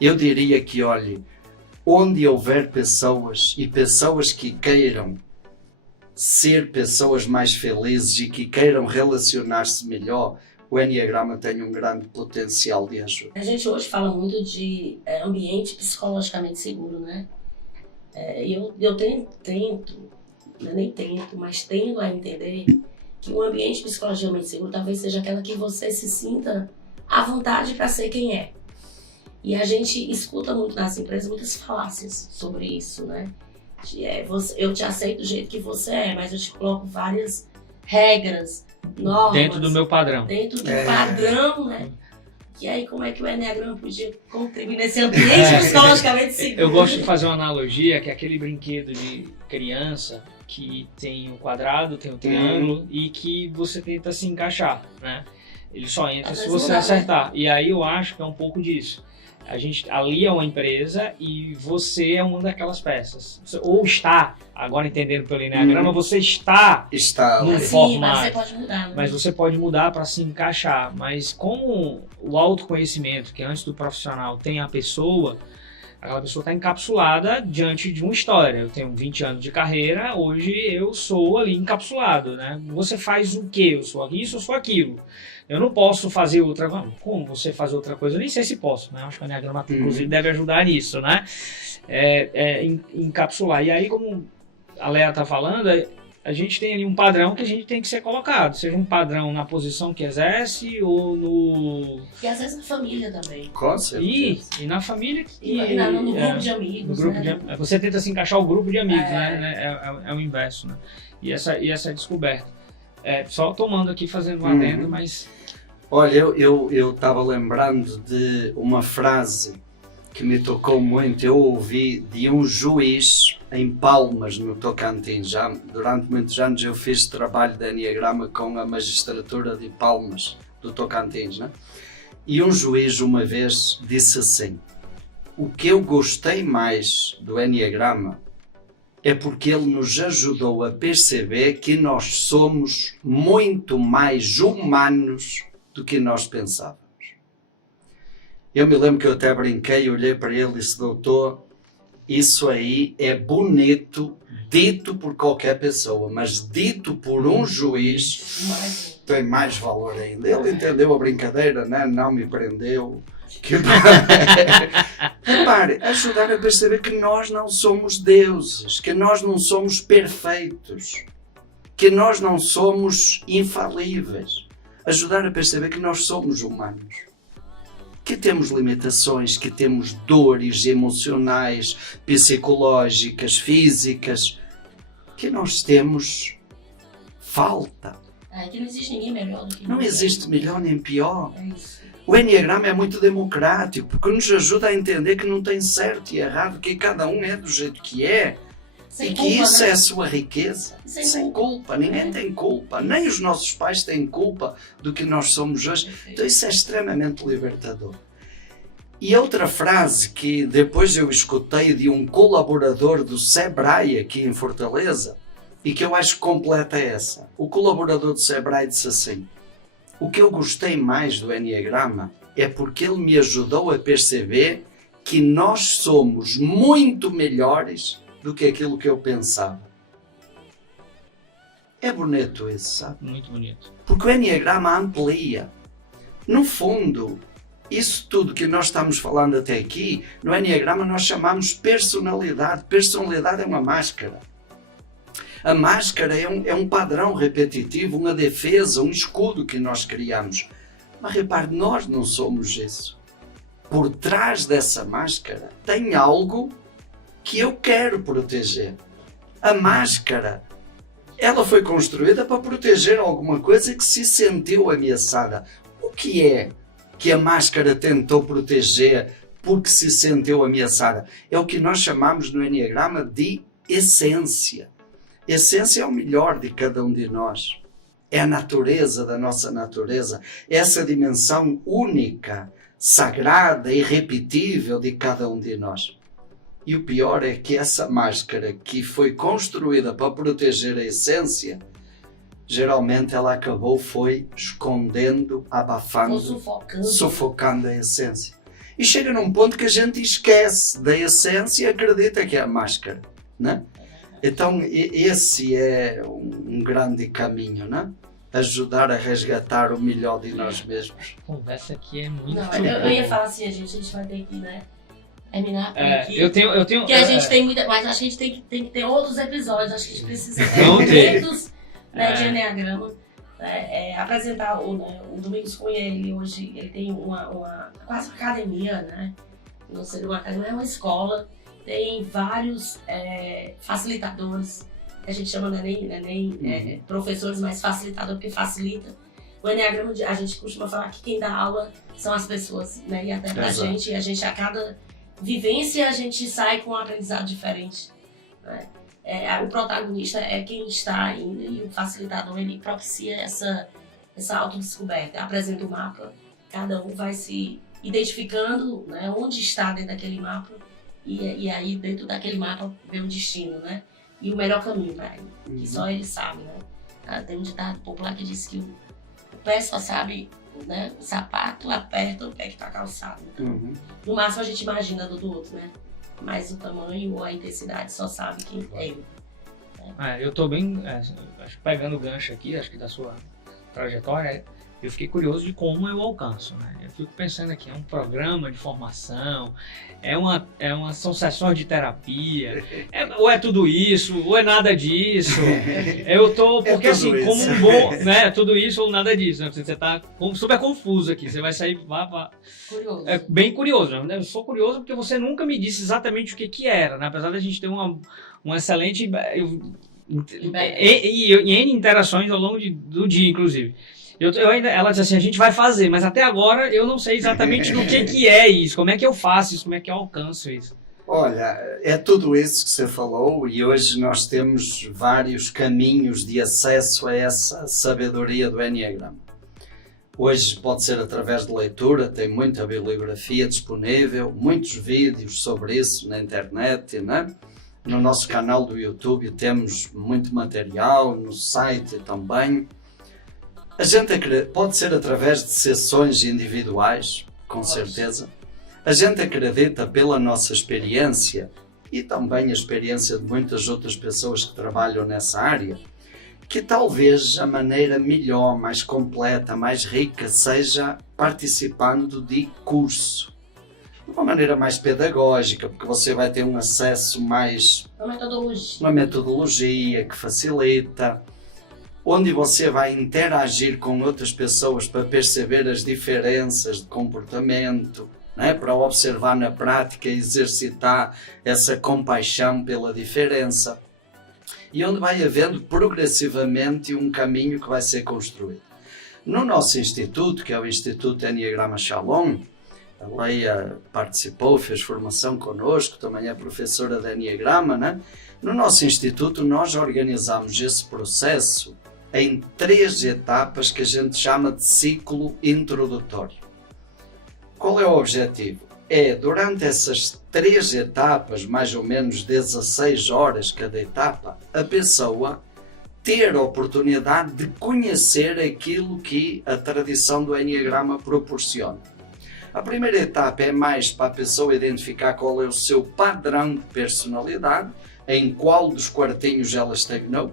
Eu diria que, olhe, onde houver pessoas e pessoas que queiram ser pessoas mais felizes e que queiram relacionar-se melhor, o Enneagrama tem um grande potencial de ajuda. A gente hoje fala muito de ambiente psicologicamente seguro, né? Eu tendo a entender que um ambiente psicologicamente seguro talvez seja aquela que você se sinta à vontade para ser quem é. E a gente escuta muito nas empresas muitas falácias sobre isso, né? Eu te aceito do jeito que você é, mas eu te coloco várias regras, normas. Dentro do meu padrão. Dentro do padrão, né? E aí, como é que o Enneagrama podia contribuir nesse ambiente psicologicamente seguro? Eu gosto de fazer uma analogia, que é aquele brinquedo de criança que tem o quadrado, tem o triângulo e que você tenta se encaixar, né? Ele só entra se você acertar. E aí eu acho que é um pouco disso. Ali é uma empresa e você é uma daquelas peças. Ou está, agora entendendo pelo Enneagrama, você está num formato. Mas você pode mudar, né? Mas você pode mudar para se encaixar. Mas como o autoconhecimento, que antes do profissional tem a pessoa, aquela pessoa está encapsulada diante de uma história. Eu tenho 20 anos de carreira, hoje eu sou ali encapsulado, né? Você faz o quê? Eu sou isso, eu sou aquilo. Eu não posso fazer outra coisa. Como você fazer outra coisa? Eu nem sei se posso, né? Acho que o Enneagrama, inclusive, deve ajudar nisso, né? Encapsular. E aí, como a Léa está falando, a gente tem ali um padrão que a gente tem que ser colocado. Seja um padrão na posição que exerce ou no... E às vezes na família também. Com certeza. E na família... No grupo de amigos, né? Você tenta se encaixar o grupo de amigos, né? É o inverso, né? E essa descoberta. Só tomando aqui, fazendo um adendo, mas... Olha, eu estava lembrando de uma frase que me tocou muito. Eu ouvi de um juiz em Palmas, no Tocantins. Já durante muitos anos eu fiz trabalho de Enneagrama com a magistratura de Palmas, do Tocantins, né? E um juiz uma vez disse assim: o que eu gostei mais do Enneagrama é porque ele nos ajudou a perceber que nós somos muito mais humanos do que nós pensávamos. Eu me lembro que eu até brinquei, olhei para ele e disse: doutor, isso aí é bonito, dito por qualquer pessoa, mas dito por um juiz tem mais valor ainda. Ele entendeu a brincadeira, né? Não me prendeu. Repare, ajudar a perceber que nós não somos deuses, que nós não somos perfeitos, que nós não somos infalíveis. Ajudar a perceber que nós somos humanos, que temos limitações, que temos dores emocionais, psicológicas, físicas, que nós temos falta. Que não existe ninguém melhor do que Não existe melhor nem pior. É isso. O Enneagrama é muito democrático, porque nos ajuda a entender que não tem certo e errado, que cada um é do jeito que é. Sem e que culpa, isso né? é a sua riqueza. Sem culpa. Ninguém tem culpa. Nem os nossos pais têm culpa do que nós somos hoje. Então isso é extremamente libertador. E outra frase que depois eu escutei de um colaborador do Sebrae aqui em Fortaleza, e que eu acho completa é essa. O colaborador do Sebrae disse assim: o que eu gostei mais do Enneagrama é porque ele me ajudou a perceber que nós somos muito melhores do que aquilo que eu pensava. É bonito isso, sabe? Muito bonito. Porque o Enneagrama amplia. No fundo, isso tudo que nós estamos falando até aqui, no Enneagrama nós chamamos personalidade. Personalidade é uma máscara. A máscara é um padrão repetitivo, uma defesa, um escudo que nós criamos. Mas repare, nós não somos isso. Por trás dessa máscara tem algo que eu quero proteger. A máscara, ela foi construída para proteger alguma coisa que se sentiu ameaçada. O que é que a máscara tentou proteger porque se sentiu ameaçada? É o que nós chamamos no Enneagrama de essência. Essência é o melhor de cada um de nós. É a natureza da nossa natureza. É essa dimensão única, sagrada, irrepetível de cada um de nós. E o pior é que essa máscara que foi construída para proteger a essência, geralmente ela foi escondendo, abafando, sufocando a essência. E chega num ponto que a gente esquece da essência e acredita que é a máscara, né? Então esse é um grande caminho, né? Ajudar a resgatar o melhor de nós mesmos. A conversa aqui é muito... Não, eu ia falar assim, a gente vai ter que, né? Terminar por aqui. Eu tenho... Porque a gente tem muita... Mas a gente tem que ter outros episódios. Acho que a gente precisa ter muitos, né, de Enneagrama. Apresentar o Domingos Cunha, ele hoje ele tem uma quase academia, né? Não seria uma academia, é uma escola. Tem vários facilitadores. A gente chama, não é nem professores, mas facilitador, porque facilita. O Enneagrama, a gente costuma falar que quem dá aula são as pessoas, né? E até pra gente, a cada vivência, a gente sai com um aprendizado diferente, né? O protagonista é quem está ainda, e o facilitador, ele propicia essa autodescoberta. Apresenta o mapa, cada um vai se identificando, né, onde está dentro daquele mapa, e aí dentro daquele mapa vem o destino, né? E o melhor caminho para ele, que só ele sabe, né? Tem um ditado popular que diz que o pé só sabe, né? O sapato aperta o pé que está calçado. Então, no máximo a gente imagina do outro, né? Mas o tamanho ou a intensidade só sabe quem é ele. Eu estou bem, acho que pegando o gancho aqui, acho que da sua trajetória, eu fiquei curioso de como eu alcanço, né? Eu fico pensando aqui, é um programa de formação, são sessões de terapia, ou é tudo isso, ou é nada disso. Eu tô, porque assim, isso. como um bom, né? Tudo isso ou nada disso, né? Você tá super confuso aqui, você vai sair Curioso. bem curioso, né? Eu sou curioso porque você nunca me disse exatamente o que era, né? Apesar da gente ter uma excelente e N interações ao longo do dia, inclusive. Ela disse assim, a gente vai fazer, mas até agora eu não sei exatamente do que é isso, como é que eu faço isso, como é que eu alcanço isso. Olha, é tudo isso que você falou, e hoje nós temos vários caminhos de acesso a essa sabedoria do Enneagrama. Hoje pode ser através de leitura, tem muita bibliografia disponível, muitos vídeos sobre isso na internet, né? No nosso canal do YouTube temos muito material, no site também. A gente pode ser através de sessões individuais, com certeza. A gente acredita pela nossa experiência e também a experiência de muitas outras pessoas que trabalham nessa área, que talvez a maneira melhor, mais completa, mais rica seja participando de curso. De uma maneira mais pedagógica, porque você vai ter um acesso mais... Uma metodologia que facilita, onde você vai interagir com outras pessoas para perceber as diferenças de comportamento, né? Para observar na prática e exercitar essa compaixão pela diferença. E onde vai havendo progressivamente um caminho que vai ser construído. No nosso instituto, que é o Instituto Enneagrama Shalom, a Leia participou, fez formação connosco, também é professora de Enneagrama, né? No nosso instituto nós organizamos esse processo em 3 etapas que a gente chama de ciclo introdutório. Qual é o objetivo? É, durante essas 3 etapas, mais ou menos 16 horas cada etapa, a pessoa ter a oportunidade de conhecer aquilo que a tradição do Enneagrama proporciona. A primeira etapa é mais para a pessoa identificar qual é o seu padrão de personalidade, em qual dos quartinhos ela estagnou.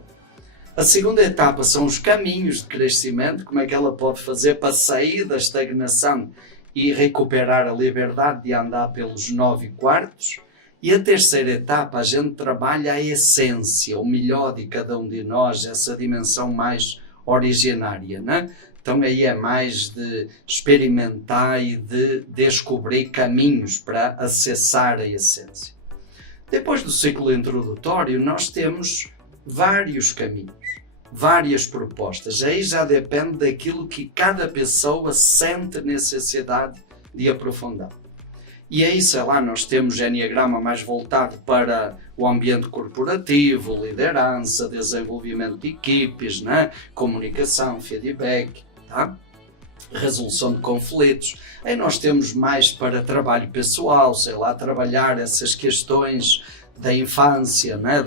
A segunda etapa são os caminhos de crescimento, como é que ela pode fazer para sair da estagnação e recuperar a liberdade de andar pelos 9 quartos. E a terceira etapa, a gente trabalha a essência, o melhor de cada um de nós, essa dimensão mais originária, né? Então aí é mais de experimentar e de descobrir caminhos para acessar a essência. Depois do ciclo introdutório, nós temos vários caminhos, várias propostas. Aí já depende daquilo que cada pessoa sente necessidade de aprofundar. E aí, sei lá, nós temos Enneagrama mais voltado para o ambiente corporativo, liderança, desenvolvimento de equipes, né? Comunicação, feedback, tá? Resolução de conflitos. Aí nós temos mais para trabalho pessoal, sei lá, trabalhar essas questões da infância, né?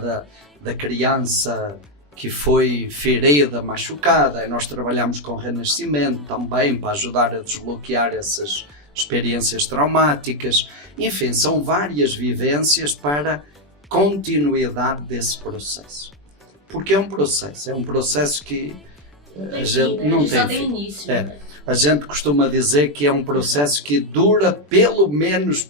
Da criança que foi ferida, machucada. Aí nós trabalhamos com renascimento também para ajudar a desbloquear essas experiências traumáticas. Enfim, são várias vivências para continuidade desse processo. Porque é um processo que a gente não tem fim. Início, é. né? A gente costuma dizer que é um processo que dura pelo menos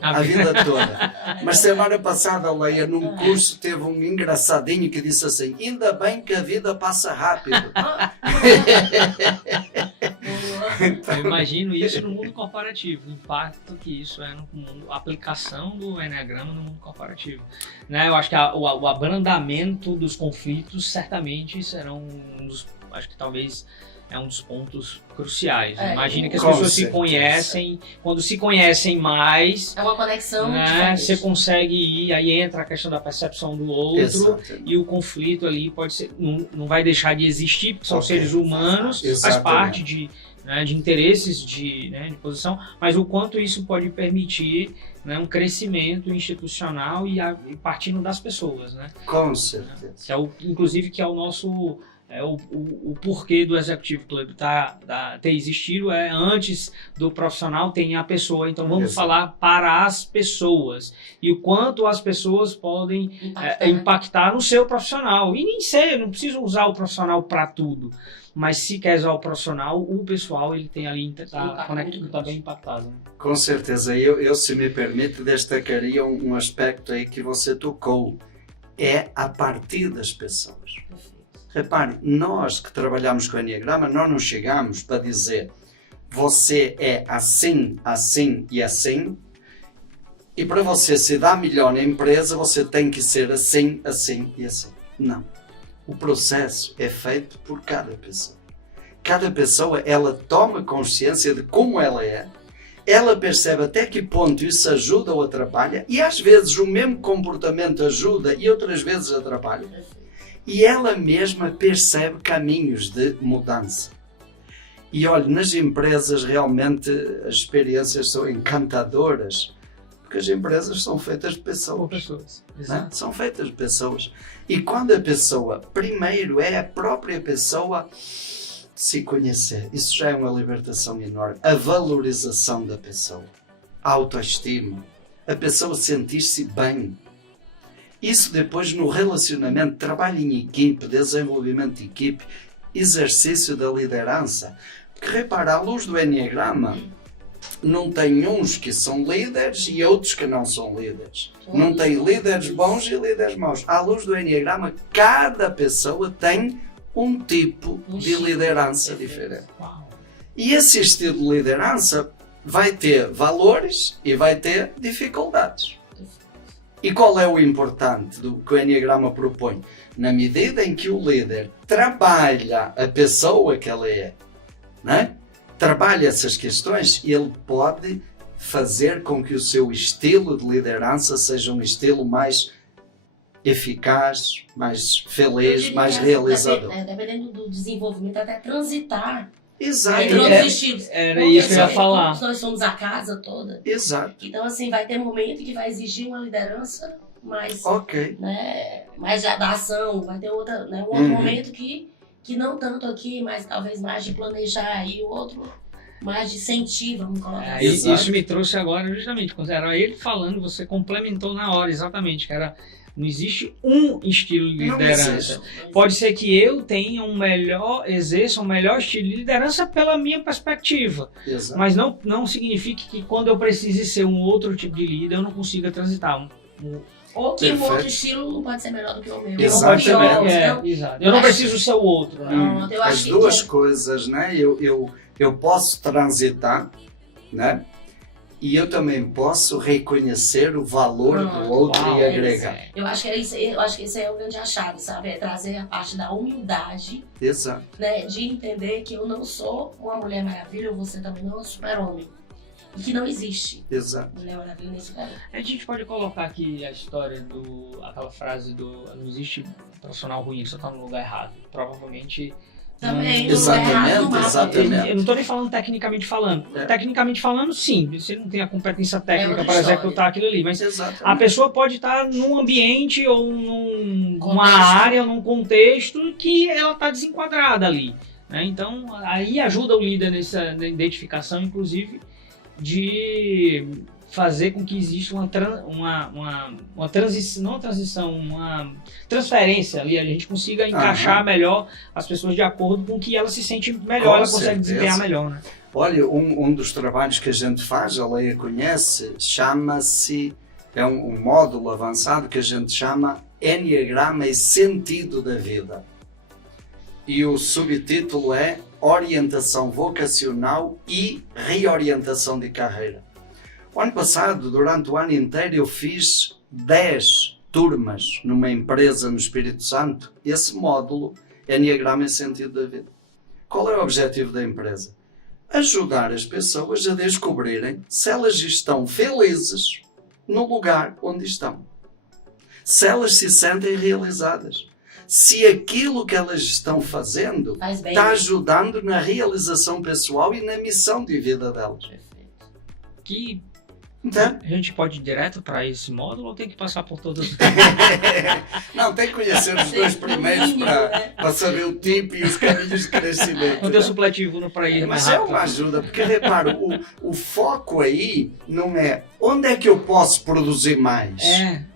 a vida toda. Mas semana passada, a Leia, num curso, teve um engraçadinho que disse assim: ainda bem que a vida passa rápido. Eu imagino isso no mundo corporativo, o impacto que isso é no mundo, a aplicação do Enneagrama no mundo corporativo. Né? Eu acho que o abrandamento dos conflitos certamente serão acho que talvez é um dos pontos cruciais. Imagina que as pessoas se conhecem, quando se conhecem mais, é uma conexão, né, você consegue ir, aí entra a questão da percepção do outro. Exatamente. E o conflito ali pode ser, não vai deixar de existir, porque são seres humanos, Exatamente. faz parte de interesses de posição, mas o quanto isso pode permitir, né, um crescimento institucional e partindo das pessoas, né? Com certeza. Que é inclusive que é o nosso o porquê do Executive Club ter existido antes do profissional tem a pessoa, então vamos Exato. falar para as pessoas e o quanto as pessoas podem impactar no seu profissional, e nem sei, não preciso usar o profissional para tudo, mas se quer usar o profissional, o pessoal ele tem ali, está conectado, está bem impactado, né? Com certeza, eu se me permite destacaria um aspecto aí que você tocou, é a partir das pessoas. Repare, nós que trabalhamos com o Enneagrama, nós não chegamos para dizer você é assim, assim e assim, e para você se dar melhor na empresa, você tem que ser assim, assim e assim. Não. O processo é feito por cada pessoa. Cada pessoa, ela toma consciência de como ela é, ela percebe até que ponto isso ajuda ou atrapalha, e às vezes o mesmo comportamento ajuda e outras vezes atrapalha. E ela mesma percebe caminhos de mudança. E olha, nas empresas realmente as experiências são encantadoras, porque as empresas são feitas de pessoas. Né? São feitas de pessoas. E quando a pessoa, primeiro é a própria pessoa se conhecer, isso já é uma libertação enorme. A valorização da pessoa, a autoestima, a pessoa sentir-se bem. Isso depois no relacionamento, trabalho em equipe, desenvolvimento de equipe, exercício da liderança. Porque repara, à luz do Enneagrama, não tem uns que são líderes e outros que não são líderes. Não tem líderes bons e líderes maus. À luz do Enneagrama, cada pessoa tem um tipo de liderança diferente. E esse estilo de liderança vai ter valores e vai ter dificuldades. E qual é o importante do que o Enneagrama propõe? Na medida em que o líder trabalha a pessoa que ele é, né? Trabalha essas questões, ele pode fazer com que o seu estilo de liderança seja um estilo mais eficaz, mais feliz, mais realizador. Dependendo do desenvolvimento, até transitar. Exato. Entre outros estilos. Era isso que eu ia falar. Nós somos a casa toda. Exato. Então, assim, vai ter momento que vai exigir uma liderança mais, Ok. né, mais da ação. Vai ter outra, né, um outro momento que não tanto aqui, mas talvez mais de planejar. E o outro mais de sentir, vamos colocar assim. Isso me trouxe agora justamente, quando era ele falando, você complementou na hora, exatamente, que era, não existe um estilo de liderança. Pode ser que eu tenha exerça um melhor estilo de liderança pela minha perspectiva. Exato. Mas não significa que quando eu precise ser um outro tipo de líder, eu não consiga transitar. Ou que um outro estilo não pode ser melhor do que o meu. Exatamente. Exato. Eu não preciso ser o outro. Né? Eu As acho duas coisas, né? Eu posso transitar, né? E eu também posso reconhecer o valor do outro e agregar. Eu acho que esse é o grande achado, sabe? É trazer a parte da humildade, Exato. né? De entender que eu não sou uma Mulher Maravilha, você também não é um super-homem. E que não existe Exato. Mulher Maravilha nem super-homem. A gente pode colocar aqui a história aquela frase não existe profissional ruim, só tá no lugar errado. Provavelmente. Também, Exatamente. Eu não estou nem falando tecnicamente falando. Tecnicamente falando, sim, você não tem a competência técnica para executar aquilo ali, mas a pessoa pode estar num ambiente ou numa área, num contexto que ela está desenquadrada ali. Né? Então, aí ajuda o líder nessa identificação, inclusive, de fazer com que exista uma transição, não uma transição, uma transferência ali, a gente consiga encaixar melhor as pessoas de acordo com que ela se sente melhor, ela consegue desempenhar melhor. Né? Olha, um dos trabalhos que a gente faz, a Leia conhece, chama-se, é um módulo avançado que a gente chama Enneagrama e Sentido da Vida. E o subtítulo é Orientação Vocacional e Reorientação de Carreira. O ano passado, durante o ano inteiro, eu fiz 10 turmas numa empresa no Espírito Santo. Esse módulo, Enneagrama e Sentido da Vida. Qual é o objetivo da empresa? Ajudar as pessoas a descobrirem se elas estão felizes no lugar onde estão. Se elas se sentem realizadas. Se aquilo que elas estão fazendo está ajudando na realização pessoal e na missão de vida delas. Que Então, a gente pode ir direto para esse módulo ou tem que passar por todos? Não, tem que conhecer os dois primeiros para saber o tipo e os caminhos de crescimento. Não deu supletivo para ir mais Mas rápido. é uma ajuda, porque repara, o foco aí não é onde é que eu posso produzir mais,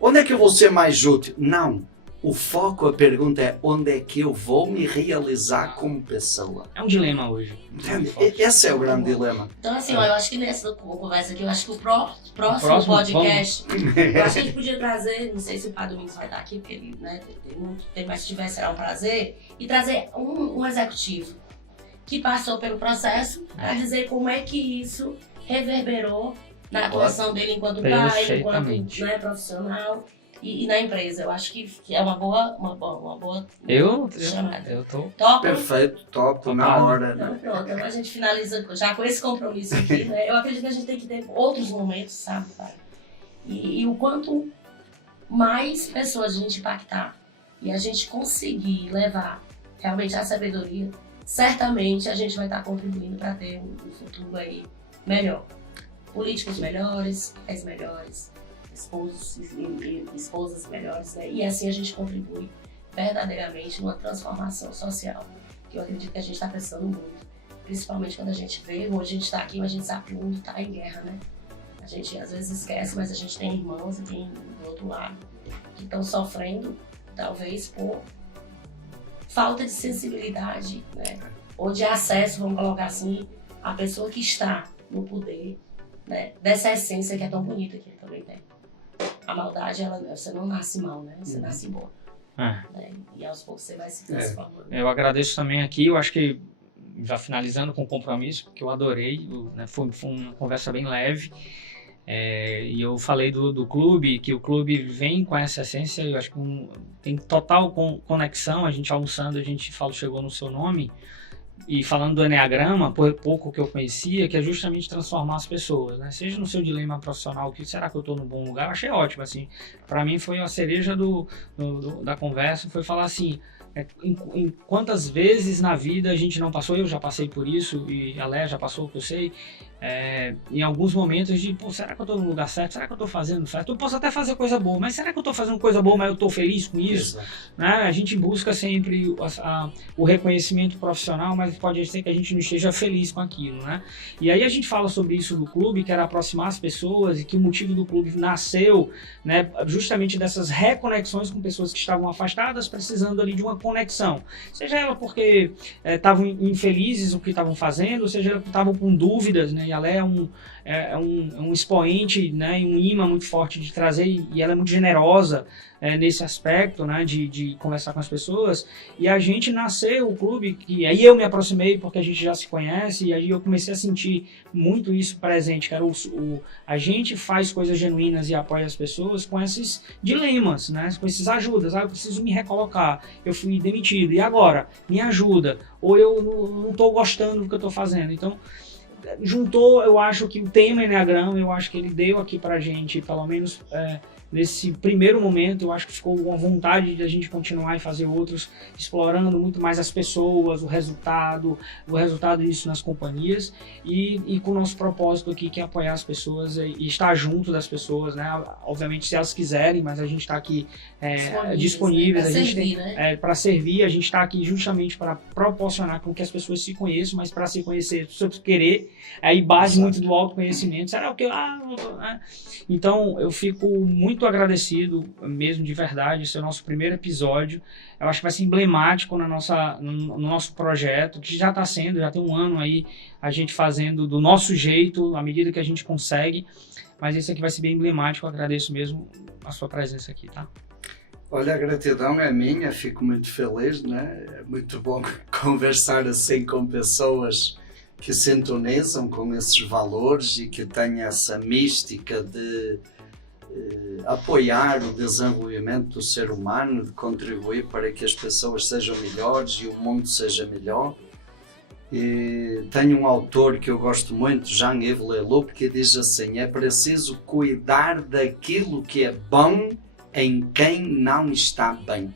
onde é que eu vou ser mais útil. Não. O foco, a pergunta é onde é que eu vou me realizar como pessoa. É um dilema hoje. Entende? Esse é o grande dilema. Então, assim, eu acho que nessa conversa aqui, eu acho que o próximo podcast, eu acho que a gente podia trazer, não sei se o Padre Domingos vai estar aqui, porque ele, né, mas se tiver será um prazer, e trazer um executivo que passou pelo processo para dizer como é que isso reverberou na atuação dele enquanto pai, enquanto profissional. E na empresa, eu acho que é uma boa chamada. Eu tô... Topa? Perfeito, topo, na hora. Né? Então, pronto, então a gente finaliza já com esse compromisso aqui, né? Eu acredito que a gente tem que ter outros momentos, sabe, pai? E o quanto mais pessoas a gente impactar e a gente conseguir levar realmente a sabedoria, certamente a gente vai estar contribuindo para ter um futuro aí melhor. Políticos melhores, pais melhores, esposos e esposas melhores, né? E assim a gente contribui verdadeiramente numa transformação social, que eu acredito que a gente está precisando muito, principalmente quando a gente vê, hoje a gente está aqui, mas a gente sabe que o mundo está em guerra, né? A gente às vezes esquece, mas a gente tem irmãos aqui do outro lado que estão sofrendo, talvez por falta de sensibilidade, né? Ou de acesso, vamos colocar assim, à pessoa que está no poder, né? Dessa essência que é tão bonita que ele também tem. A maldade, você não nasce mal, né? Você nasce bom. Né? E aos poucos você vai se transformando. Eu agradeço também aqui, eu acho que, já finalizando com o compromisso, porque eu adorei, né? Foi uma conversa bem leve. E eu falei do clube, que o clube vem com essa essência, eu acho que tem total conexão. A gente almoçando, a gente chegou no seu nome, e falando do Enneagrama, por pouco que eu conhecia, que é justamente transformar as pessoas, né? Seja no seu dilema profissional, que será que eu estou no bom lugar? Eu achei ótimo, assim, para mim foi a cereja da conversa, foi falar assim, em quantas vezes na vida a gente não passou, eu já passei por isso, e a Léa já passou, que eu sei, em alguns momentos de, será que eu estou no lugar certo? Será que eu estou fazendo certo? Eu posso até fazer coisa boa, mas será que eu estou fazendo coisa boa, mas eu estou feliz com isso? Né? A gente busca sempre o reconhecimento profissional, mas pode ser que a gente não esteja feliz com aquilo, né? E aí a gente fala sobre isso do clube, que era aproximar as pessoas, e que o motivo do clube nasceu, né, justamente dessas reconexões com pessoas que estavam afastadas, precisando ali de uma conexão. Seja ela porque estavam infelizes no que estavam fazendo, seja ela porque estavam com dúvidas, né? E ela é um expoente, né, um imã muito forte de trazer, e ela é muito generosa nesse aspecto, né, de conversar com as pessoas. E a gente nasceu o clube, que aí eu me aproximei porque a gente já se conhece, e aí eu comecei a sentir muito isso presente, que era a gente faz coisas genuínas e apoia as pessoas com esses dilemas, né, com esses ajudas. Eu preciso me recolocar, eu fui demitido, e agora? Me ajuda, ou eu não estou gostando do que eu estou fazendo. Então, juntou, eu acho que o tema Enneagrama, eu acho que ele deu aqui pra gente, pelo menos nesse primeiro momento, eu acho que ficou uma vontade de a gente continuar e fazer outros, explorando muito mais as pessoas, o resultado disso nas companhias, e com o nosso propósito aqui, que é apoiar as pessoas e estar junto das pessoas, né? Obviamente, se elas quiserem, mas a gente está aqui disponíveis, né? A gente servir, né? Para servir, a gente está aqui justamente para proporcionar com que as pessoas se conheçam, mas para se conhecer, precisa querer, aí base muito do autoconhecimento. Será o que? Então, eu fico muito agradecido mesmo, de verdade. Esse é o nosso primeiro episódio. Eu acho que vai ser emblemático no nosso projeto, que já está sendo, já tem um ano aí a gente fazendo do nosso jeito, à medida que a gente consegue. Mas esse aqui vai ser bem emblemático. Eu agradeço mesmo a sua presença aqui, tá? Olha, a gratidão é minha, fico muito feliz, né? É muito bom conversar assim com pessoas que sintonizam com esses valores e que têm essa mística de apoiar o desenvolvimento do ser humano, de contribuir para que as pessoas sejam melhores e o mundo seja melhor. E tenho um autor que eu gosto muito, Jean-Yves Leloup, que diz assim: é preciso cuidar daquilo que é bom em quem não está bem.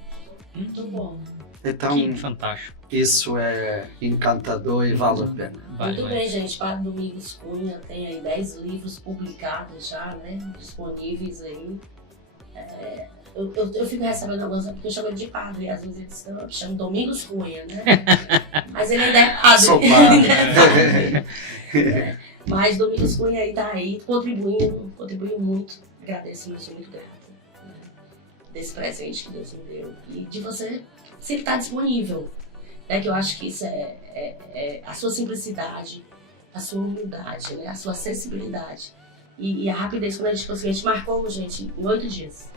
Muito bom. Então, que fantástico. Isso é encantador e vale a pena. Muito bem, gente. Padre Domingos Cunha tem aí 10 livros publicados já, né? Disponíveis aí. Eu fico recebendo algumas porque eu chamo ele de padre, e às vezes eles chamam Domingos Cunha, né? Mas ele ainda é padre. Sou padre. Mas Domingos Cunha está aí contribuindo muito. Agradeço, mas sou muito grata, né, desse presente que Deus me deu e de você sempre estar disponível. Que eu acho que isso é a sua simplicidade, a sua humildade, né? A sua acessibilidade e a rapidez. Quando a gente marcou, gente, em 8 dias.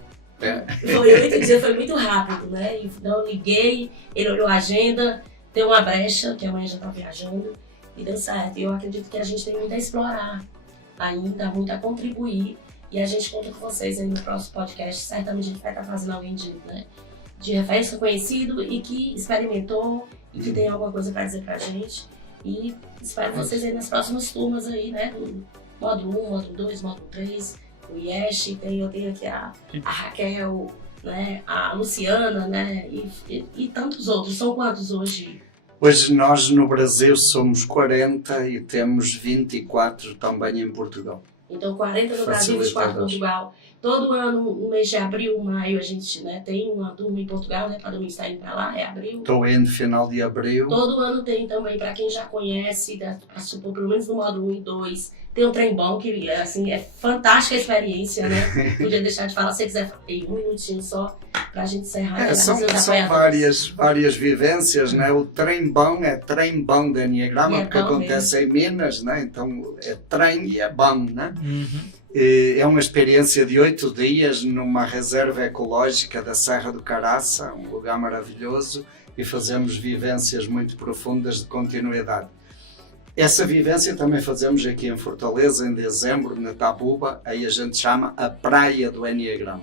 Foi 8 dias, foi muito rápido, né? Então eu liguei, ele olhou a agenda, deu uma brecha, que amanhã já está viajando, e deu certo. E eu acredito que a gente tem muito a explorar ainda, muito a contribuir, e a gente conta com vocês aí no próximo podcast. Certamente a gente vai estar fazendo alguém de referência conhecido e que experimentou e que tem alguma coisa para dizer pra gente. E espero vocês aí nas próximas turmas aí, né? Do módulo 1, módulo 2, módulo 3, o Yesh, eu tenho aqui a Raquel, né? A Luciana, né? E tantos outros. São quantos hoje? Hoje nós no Brasil somos 40 e temos 24 também em Portugal. Então 40 no Brasil, 24 em Portugal. Todo ano, no mês de abril, maio, a gente, né, tem uma turma em Portugal, né? Para o estar indo para lá, é abril. Estou indo final de abril. Todo ano tem também, para quem já conhece, participou pelo menos no módulo 1 e 2, tem um trem bom, que assim, é fantástica a experiência, né? Podia deixar de falar, se você quiser, um minutinho só, para a gente encerrar. São várias vivências, né? O trem bom é trem bom de Enneagrama, porque acontece mesmo em Minas, né? Então é trem e é bom, né? É uma experiência de 8 dias numa reserva ecológica da Serra do Caraça, um lugar maravilhoso, e fazemos vivências muito profundas de continuidade. Essa vivência também fazemos aqui em Fortaleza, em dezembro, na Tabuba, aí a gente chama a Praia do Enneagrama.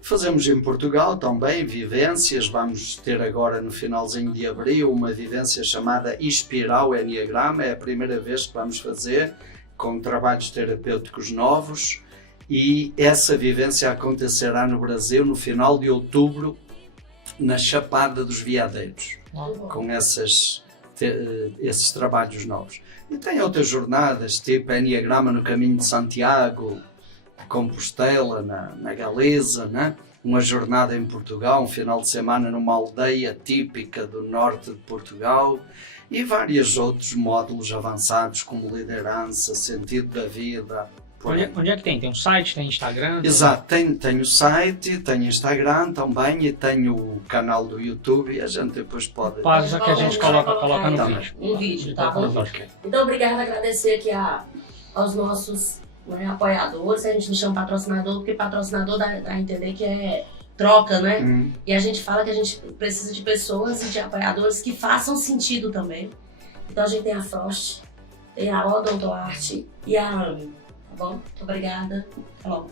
Fazemos em Portugal também vivências, vamos ter agora no finalzinho de abril uma vivência chamada Espiral Enneagrama, é a primeira vez que vamos fazer com trabalhos terapêuticos novos e essa vivência acontecerá no Brasil no final de outubro, na Chapada dos Veadeiros, com esses trabalhos novos. E tem outras jornadas, tipo Enneagrama no Caminho de Santiago, Compostela, na Galiza, né? Uma jornada em Portugal, um final de semana numa aldeia típica do norte de Portugal e vários outros módulos avançados como liderança, sentido da vida. Onde é que tem? Tem um site, tem Instagram? Exato, tem o site, tem Instagram também e tem o canal do YouTube e a gente depois pode... Página que a gente coloca no vídeo. Um vídeo, tá bom? Então, obrigada, agradecer aqui aos nossos apoiadores. A gente não chama patrocinador porque patrocinador dá a entender que é troca, né? E a gente fala que a gente precisa de pessoas e de apoiadores que façam sentido também. Então a gente tem a Frost, tem a Odontoarte e a AME. Tá bom? Muito obrigada. Até logo.